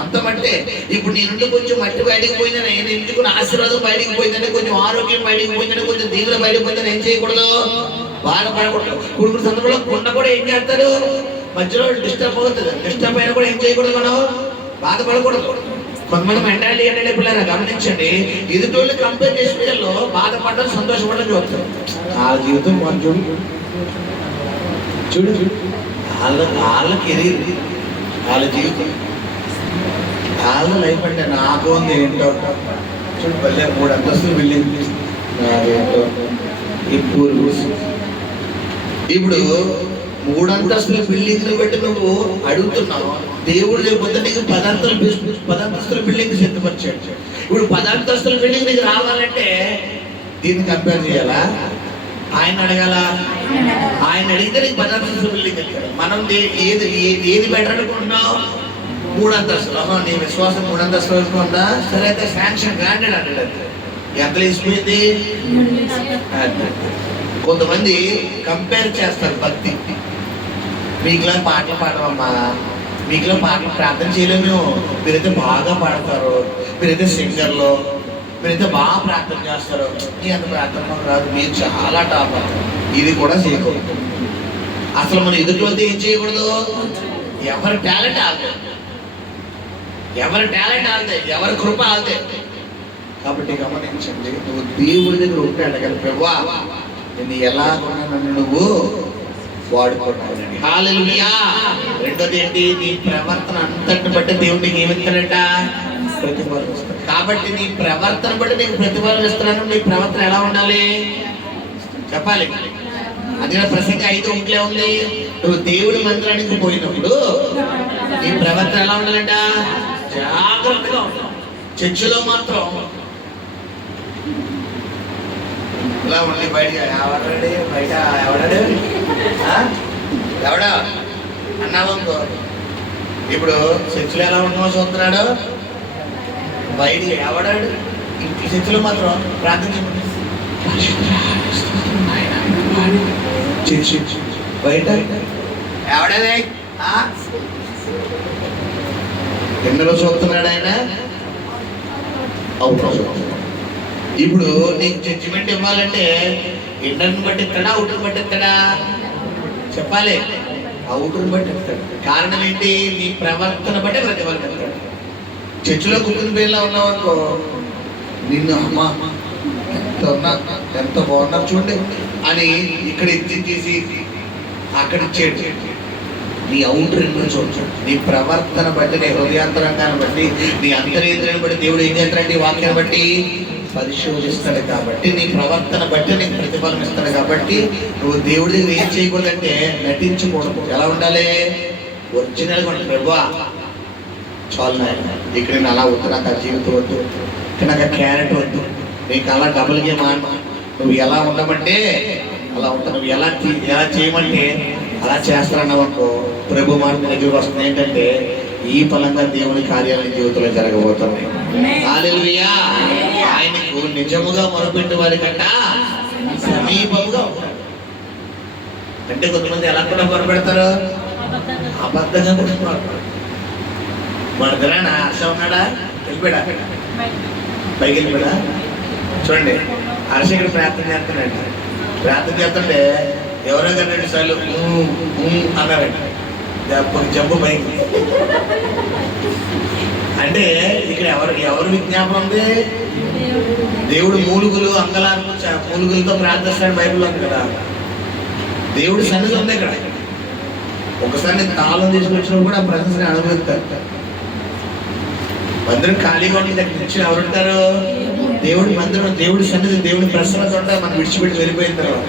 అంత మట్టే. ఇప్పుడు నీ నుండి కొంచెం మట్టి బయటకు పోయిందని, నేను ఇంటికున్న ఆశీర్వాదం బయటకు పోయిందని, కొంచెం ఆరోగ్యం బయటకు పోయిందని, కొంచెం దీవులు బయటకు పోయిందని ఏం చేయకూడదు? బాధపడకూడదు. కుడుకుడు సందర్భంలో కొండ కూడా ఏం చేస్తారు? మధ్యలో డిస్టర్బ్ అవుతుంది. డిస్టర్బ్ అయినా కూడా ఏం చేయకూడదు? మనం బాధపడకూడదు. కొంతమంది మెంటాలిటీ ఏంటంటే పిల్లలు గమనించండి, ఎదుటోళ్ళు కంపేర్ చేసిన వీళ్ళలో బాధపడడం సంతోషపడడం చూస్తారు. ఆ జీవితం మనం చూడు వాళ్ళ కెరీర్, వాళ్ళ జీవితం, వాళ్ళ లైఫ్ అంటే నాకు ఉంది ఏంటో చూడు. పల్లె 3 అంతస్తులు బిల్డింగ్ నాకేంటో ఇప్పుడు ఇప్పుడు 3 అంతస్తుల బిల్డింగ్ బట్టి నువ్వు అడుగుతున్నావు. దేవుడు లేకపోతే నీకు 10 అంతస్తుల బిల్డింగ్ సిద్ధపరిచాడు. ఇప్పుడు 10 అంతస్తుల బిల్డింగ్ నీకు రావాలంటే దీన్ని కంపేర్ చేయాలా? ఆయన అడగాల? ఆయన అడిగితే నీకు 10 అంతస్తుల బిల్డింగ్ వచ్చాడు. మనం ఏది బెటర్ అనుకుంటున్నావు? 3 అంతస్తులు. నీ విశ్వాసం 3 అంతస్తులు వేసుకుందా? సరే అయితే శాంక్షన్ గ్రాంటెడ్ అన్నాడు. ఎంత వేసిపోయింది? కొంతమంది కంపేర్ చేస్తారు భక్తి. మీకులా పాటలు పాడమమ్మా, మీకులా పాటలు ప్రార్థన చేయలేము, మీరైతే బాగా పాడతారు, మీరైతే సింగర్లు, మీరైతే బాగా ప్రార్థన చేస్తారు, మీ అంత ప్రార్థన మాకు రాదు, మీరు చాలా టాప్. ఇది కూడా చేయకూడదు. అసలు మనం ఎదుటితో ఏం చేయకూడదు? ఎవరి టాలెంట్ ఆల్దే, ఎవరి టాలెంట్ ఆల్దే, ఎవరి కృప ఆల్దే. కాబట్టి గమనించండి, నువ్వు దేవుడి దగ్గర ఉంటే అడగాలి, ప్రభువా నేను ఎలా నన్ను నువ్వు వాడుకోవడానికి. హల్లెలూయా. రెండోది ఏంటి? నీ ప్రవర్తన అంతటిని బట్టి దేవుడికి ఏమిస్తాడట? ప్రతిఫలం ఇస్తాడు. కాబట్టి నీ ప్రవర్తన బట్టి నీకు ప్రతిఫలం ఇస్తున్నాను. నీ ప్రవర్తన ఎలా ఉండాలి చెప్పాలి. అదే ప్రసంగం 5:1 ఉంది. నువ్వు దేవుడి మందిరానికి పోయినప్పుడు నీ ప్రవర్తన ఎలా ఉండాలంట? జాగ్రత్తగా ఉండాలి. చర్చిలో మాత్రం ఇలా ఉండి బయట ఎవడండి, బయట ఎవడాడు ఎవడా అన్నావనుకో. ఇప్పుడు చర్చిలో ఎలా ఉండమో చూస్తున్నాడు, బయట ఎవడాడు. ఇంటి చర్చిలో మాత్రం ప్రార్థన చర్చి బయట ఎవడదే ఎందులో చూస్తున్నాడు ఆయన? అవును. ఇప్పుడు నీకు జడ్జిమెంట్ ఇవ్వాలంటే ఇంటర్ని బట్టి ఇస్తాడా, అవుటర్ని బట్టి ఇస్తాడా? చెప్పాలి. అవుటర్ని బట్టి ఇస్తాడు. కారణం ఏంటి? నీ ప్రవర్తన బట్టి ప్రతిఫలం ఇస్తాడు. చర్చిలో కుటుంబ పేర్లో ఉన్నావనుకో, నిన్ను అమ్మా ఎంత బాగున్నారు చూడండి అని ఇక్కడ ఇచ్చేసి అక్కడ ఇచ్చేది. నీ అవుటర్ ఎన్నో చూడచ్చు. నీ ప్రవర్తన బట్టి, నీ హృదయాంతరంగాన్ని బట్టి, నీ అంతరేంద్రియాన్ని బట్టి దేవుడు ఏం చేస్తాడంటే ఈ వాక్యాన్ని బట్టి పరిశోధిస్తాడు. కాబట్టి నీ ప్రవర్తన బట్టి నీకు ప్రతిఫలం ఇస్తాడు. కాబట్టి నువ్వు దేవుడి దగ్గర ఏం చేయకూడదంటే నటించకూడదు. ఎలా ఉండాలి? ఒరిజినల్గా ఉండాలి. ప్రభువా చాలు నాయన, ఇక్కడ నేను అలా వద్దు, నాకు ఆ జీవితం వద్దు, ఇక్కడ నాకు ఆ క్యారెట్ వద్దు, నీకు అలా డబుల్ గేమ్ ఆడ, నువ్వు ఎలా ఉండమంటే అలా ఉంటావు, నువ్వు ఎలా చేయమంటే అలా చేస్తానన్నావనుకో, ప్రభు మాట దగ్గరికి వస్తుంది. ఏంటంటే ఈ ఫలంగా దేవుని కార్యాలయ జీవితంలో జరగబోతున్నాయి. హల్లెలూయా. ఆయనకు నిజముగా మొరపెట్టే వారి కంటే సమీపముగా ఉంటాడు. అంటే కొంతమంది ఎలా కూడా మొరపెడతారు? అబద్ధంగా కూడా మొరపెడతారు. మన దగ్గర హర్ష ఉన్నాడా? వెళ్ళిపోయాడా? పైకి వెళ్ళిపోయాడా? చూడండి, హర్ష ఇక్కడ ప్రార్థన చేస్తున్నాడు. ప్రార్థన చేస్తుంటే ఎవరో కానీ 2 సార్లు అన్నారండి. జబ్బు పైకి. అంటే ఇక్కడ ఎవరు విజ్ఞాపనం ఉంది? దేవుడు మూలుగులు అంగలార్పు మూలుగులతో ప్రార్థిస్తాడు బైబిల్లో ఉంది కదా. దేవుడి సన్నిధి ఉంది ఇక్కడ. ఒకసారి నేను తాళం తీసుకొచ్చినప్పుడు కూడా ఆ ప్రశంసని అనుభవిస్తారు. మందిరం ఖాళీగా ఉండి దగ్గర నుంచి ఎవరుంటారు? దేవుడి మందిరం, దేవుడి సన్నిధి, దేవుడి ప్రసన్నత ఉంటారు. మనం విడిచిపెట్టి వెళ్ళిపోయిన తర్వాత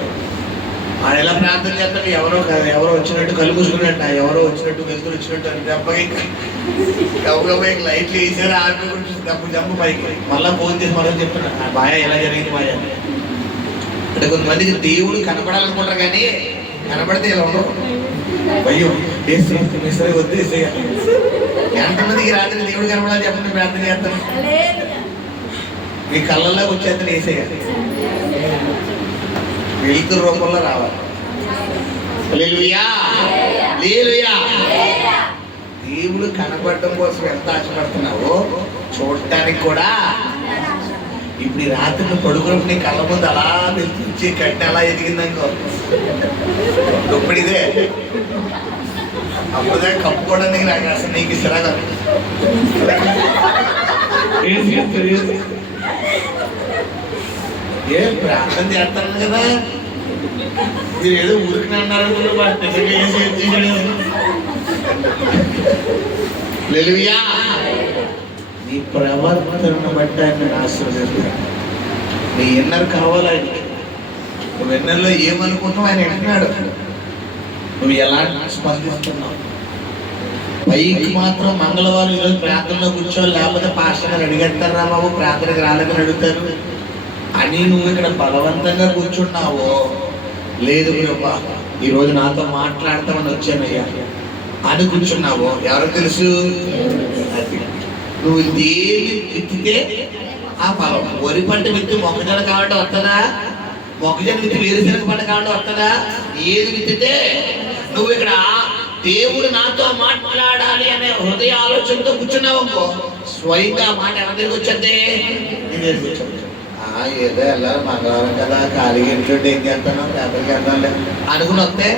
ఆయన ఎలా ప్రార్థన చేస్తాడు? ఎవరో వచ్చినట్టు కళ్ళు మూసుకున్నట్ట, ఎవరో వచ్చినట్టు వెళ్తూ వచ్చినట్టు అని దెబ్బకి లైట్లు వేసారు, ఆర్మీ గురించి దెబ్బ పైకి మళ్ళీ ఫోన్ చేసి మళ్ళీ చెప్తున్నాడు ఆ బాయ ఎలా జరిగింది బాయ అంటే. కొంతమందికి దేవుడు కనపడాలనుకుంటారు కానీ కనపడితే ఇలా ఉండవు. భయం సరే వద్దు వేసేయాలి. ఎంతమందికి రాత్రి దేవుడు కనపడాలి చెప్పండి, ప్రార్థన చేస్తాను. మీ కళ్ళల్లో వచ్చేస్తాను వేసేయాలి, వెలుతురు రూపంలో రావాలి. హల్లెలూయా, హల్లెలూయా. దేవుడు కనపడటం కోసం ఎంత ఆశపడుతున్నావో చూడటానికి కూడా. ఇప్పుడు ఈ రాత్రి పడుకున్నప్పుడు నీ కళ్ళ ముందు అలా వెళ్తుంచి కట్టి అలా ఎదిగిందనుకో, ఇప్పుడిదే అప్పుడే కప్పుకోవడానికి నాకు అసలు నీకు ఇస్తారా? ఏ ప్రార్థన చేస్తాను కదా, మీరు ఏదో ఊరికి అన్నారు. హల్లెలూయా. నీ ప్రవర్తనను బట్టి ఆయన ఆశీర్వదిస్తాడు. నీ ఎన్నర్ కావాలి ఆయనకి. నువ్వు ఎన్నర్లో ఏమనుకుంటున్నావు ఆయన వింటున్నాడు. నువ్వు ఎలా స్పందిస్తున్నావు? పైకి మాత్రం మంగళవారం ఈరోజు ప్రార్థనలో కూర్చోవాలి, లేకపోతే పాస్టర్ గారు అడిగేస్తారా బాబు ప్రార్థనకి రాలేదని అడుగుతారు అని నువ్వు ఇక్కడ బలవంతంగా కూర్చున్నావో, లేదు ప్రభా ఈరోజు నాతో మాట్లాడతామని వచ్చానయ్యా అని కూర్చున్నావో ఎవరికి తెలుసు? నువ్వు దేని విత్తితే ఆ ఫలం. వరి పంట విత్తి మొక్కజొన్న కావాలంటే వస్తుందా? మొక్కజొన్న విత్తి వేరుశనగ పంట కావాలంటే వస్తుందా? ఏది విత్తితే నువ్వు ఇక్కడ దేవుడు నాతో మాట్లాడాలి అనే హృదయ ఆలోచనతో కూర్చున్నావు అనుకో, స్వయంగా మాట ఎవరి దగ్గరికి వచ్చేది? నీ దగ్గరికి వచ్చాడు. ఏదో వెళ్ళాలి మంగళవారం కదా, ఖాళీగా ఇంట్లో ఏం చేస్తాను, పేపర్కి వెళ్తానులే అనుకుని వస్తే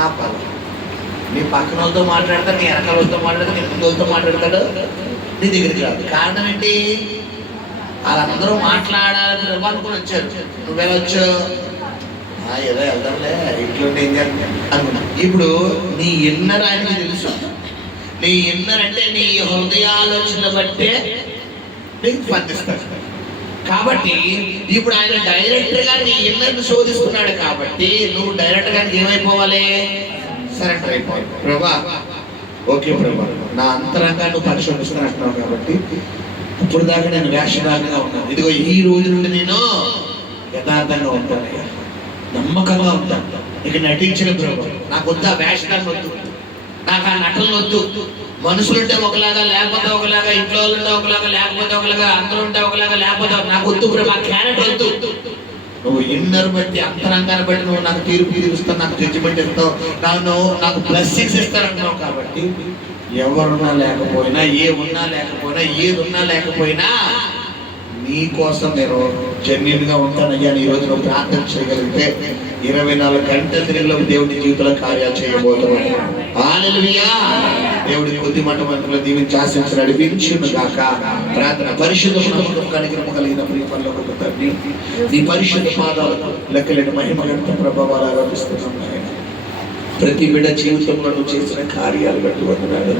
ఆ ఫలం. నీ పక్కన వాళ్ళతో మాట్లాడతాడు, నీ వెనకాల వాళ్ళతో మాట్లాడతాడు, నీ ముందు వాళ్ళతో మాట్లాడతాడు, నీ దగ్గరికి రాదు. కారణం ఏంటి? వాళ్ళందరూ మాట్లాడాలని అనుకుని వచ్చారు, నువ్వెళ్ళొచ్చావు ఏదో వెళ్దాంలే ఇంట్లో ఏం చేస్తాను అనుకున్నా. ఇప్పుడు నీ ఇన్నర్ ఆయనకి తెలుసు. నీ ఇన్నర్ అంటే నీ హృదయాలోచన బట్టే నీకు స్పందిస్తాడు. కాబట్టి ఇప్పుడు ఆయన డైరెక్టర్ గా నీ ఇన్నర్ని శోధిస్తున్నాడు. కాబట్టి నువ్వు డైరెక్టర్ గా ఏమైపోవాలి? సరెండర్ అయిపోవాలి. ప్రభా ఓకే ప్రభా, నా అంతరంగా నువ్వు పరిశోధిస్తాను అంటున్నావు. కాబట్టి ఇప్పుడు దాకా నేను వేషధారంగా ఉన్నాను, ఇదిగో ఈ రోజు నుండి నేను యథార్థంగా ఉంటానయ్యా, నమ్మకంగా ఉంటాను. ఇక నటించిన ప్రభు నాకు వద్దు, ఆ వేషధారణ వద్దు, నాకు ఆ నటనలు వద్దు. మనుషులుంటే ఒకలాగా, లేకపోతే ఒకలాగా, ఇంట్లో ఉంటే ఒకలాగా, లేకపోతే ఒకలాగా, అందరూ ఉంటే ఒకలాగా, లేకపోతే నాకు వద్దు ప్రభు, ఆ క్యారెట్ వద్దు. నువ్వు ఇన్నర్ బట్టి, అంతరంగాన్ని బట్టి నువ్వు నాకు తీర్పు తీరుస్తావు, నాకు జడ్జిమెంట్ ఇస్తావు, నాకు బ్లెస్సింగ్స్ ఇస్తానంటున్నావు. కాబట్టి ఎవరున్నా లేకపోయినా, ఉన్నా లేకపోయినా, ఏది ఉన్నా లేకపోయినా నీ కోసం నేను జెన్యూన్ గా ఉంటానయ్యా. ఈ రోజు నువ్వు ప్రార్థన చేయగలిగితే 24 గంటల తిరిగిలో దేవుడి జీవితంలో కార్యాలు చేయబోతున్నాడు. హల్లెలూయా. దేవుడి కొద్ది మంటలో దీవించి ఆశించి నడిపించును గాక. ప్రార్థన. పరిశుద్ధ కనికరము కలిగిన ప్రియపరలోకపు తండ్రి, నీ పరిశుద్ధ పాదాలకు లెక్కలేని మహిమ గణిత ప్రభావాలు ఆరోపిస్తున్నాం నాయన. ప్రతి బిడ్డ జీవితంలో నువ్వు చేసిన కార్యాలు బట్టి వందనాలు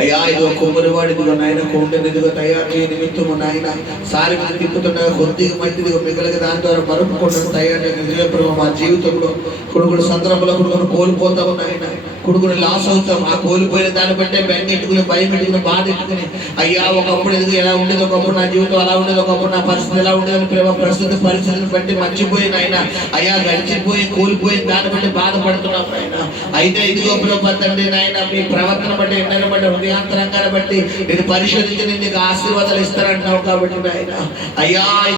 అయ్యా. ఇదో కొమ్మరివాడిదిగో నాయన, కొండనిదిగో తయారు చేయ నిమిత్తము నాయన, సారి మీద తిప్పుతున్నా కొద్దిగా మట్టిదిగో మిగలగా దాని ద్వారా మరొక కొండను తయారు చేయ ప్రభావ. మా జీవితంలో కొడుకుడు సందర్భంలో కొడుకును కోల్పోతాము నాయన, కొడుకుని లాస్ అవుతాం. ఆ కోల్పోయిన దాన్ని బట్టే బెంగ ఎట్టుకుని, భయం పెట్టుకుని, బాధ ఎట్టుకుని అయ్యా ఒకప్పుడు ఎదుగు ఎలా ఉండేది, ఒకప్పుడు నా జీవితం అలా ఉండేది, ఒకప్పుడు నా పరిస్థితి ఎలా ఉండేదని ప్రేమ ప్రస్తుత పరిస్థితిని బట్టి మర్చిపోయిన ఆయన అయ్యా, గడిచిపోయి కోల్పోయిన దాన్ని బట్టి బాధపడుతున్నాం ఆయన. అయితే ఇదిగో ప్రభు తండ్రి నాయన, మీ ప్రవర్తన బట్టి, ఎండని బట్టి, హృదయాంతరంగాన్ని బట్టి నేను పరిశోధించి నీకు ఆశీర్వాదాలు ఇస్తానంటున్నావు. కాబట్టి నాయన అయ్యా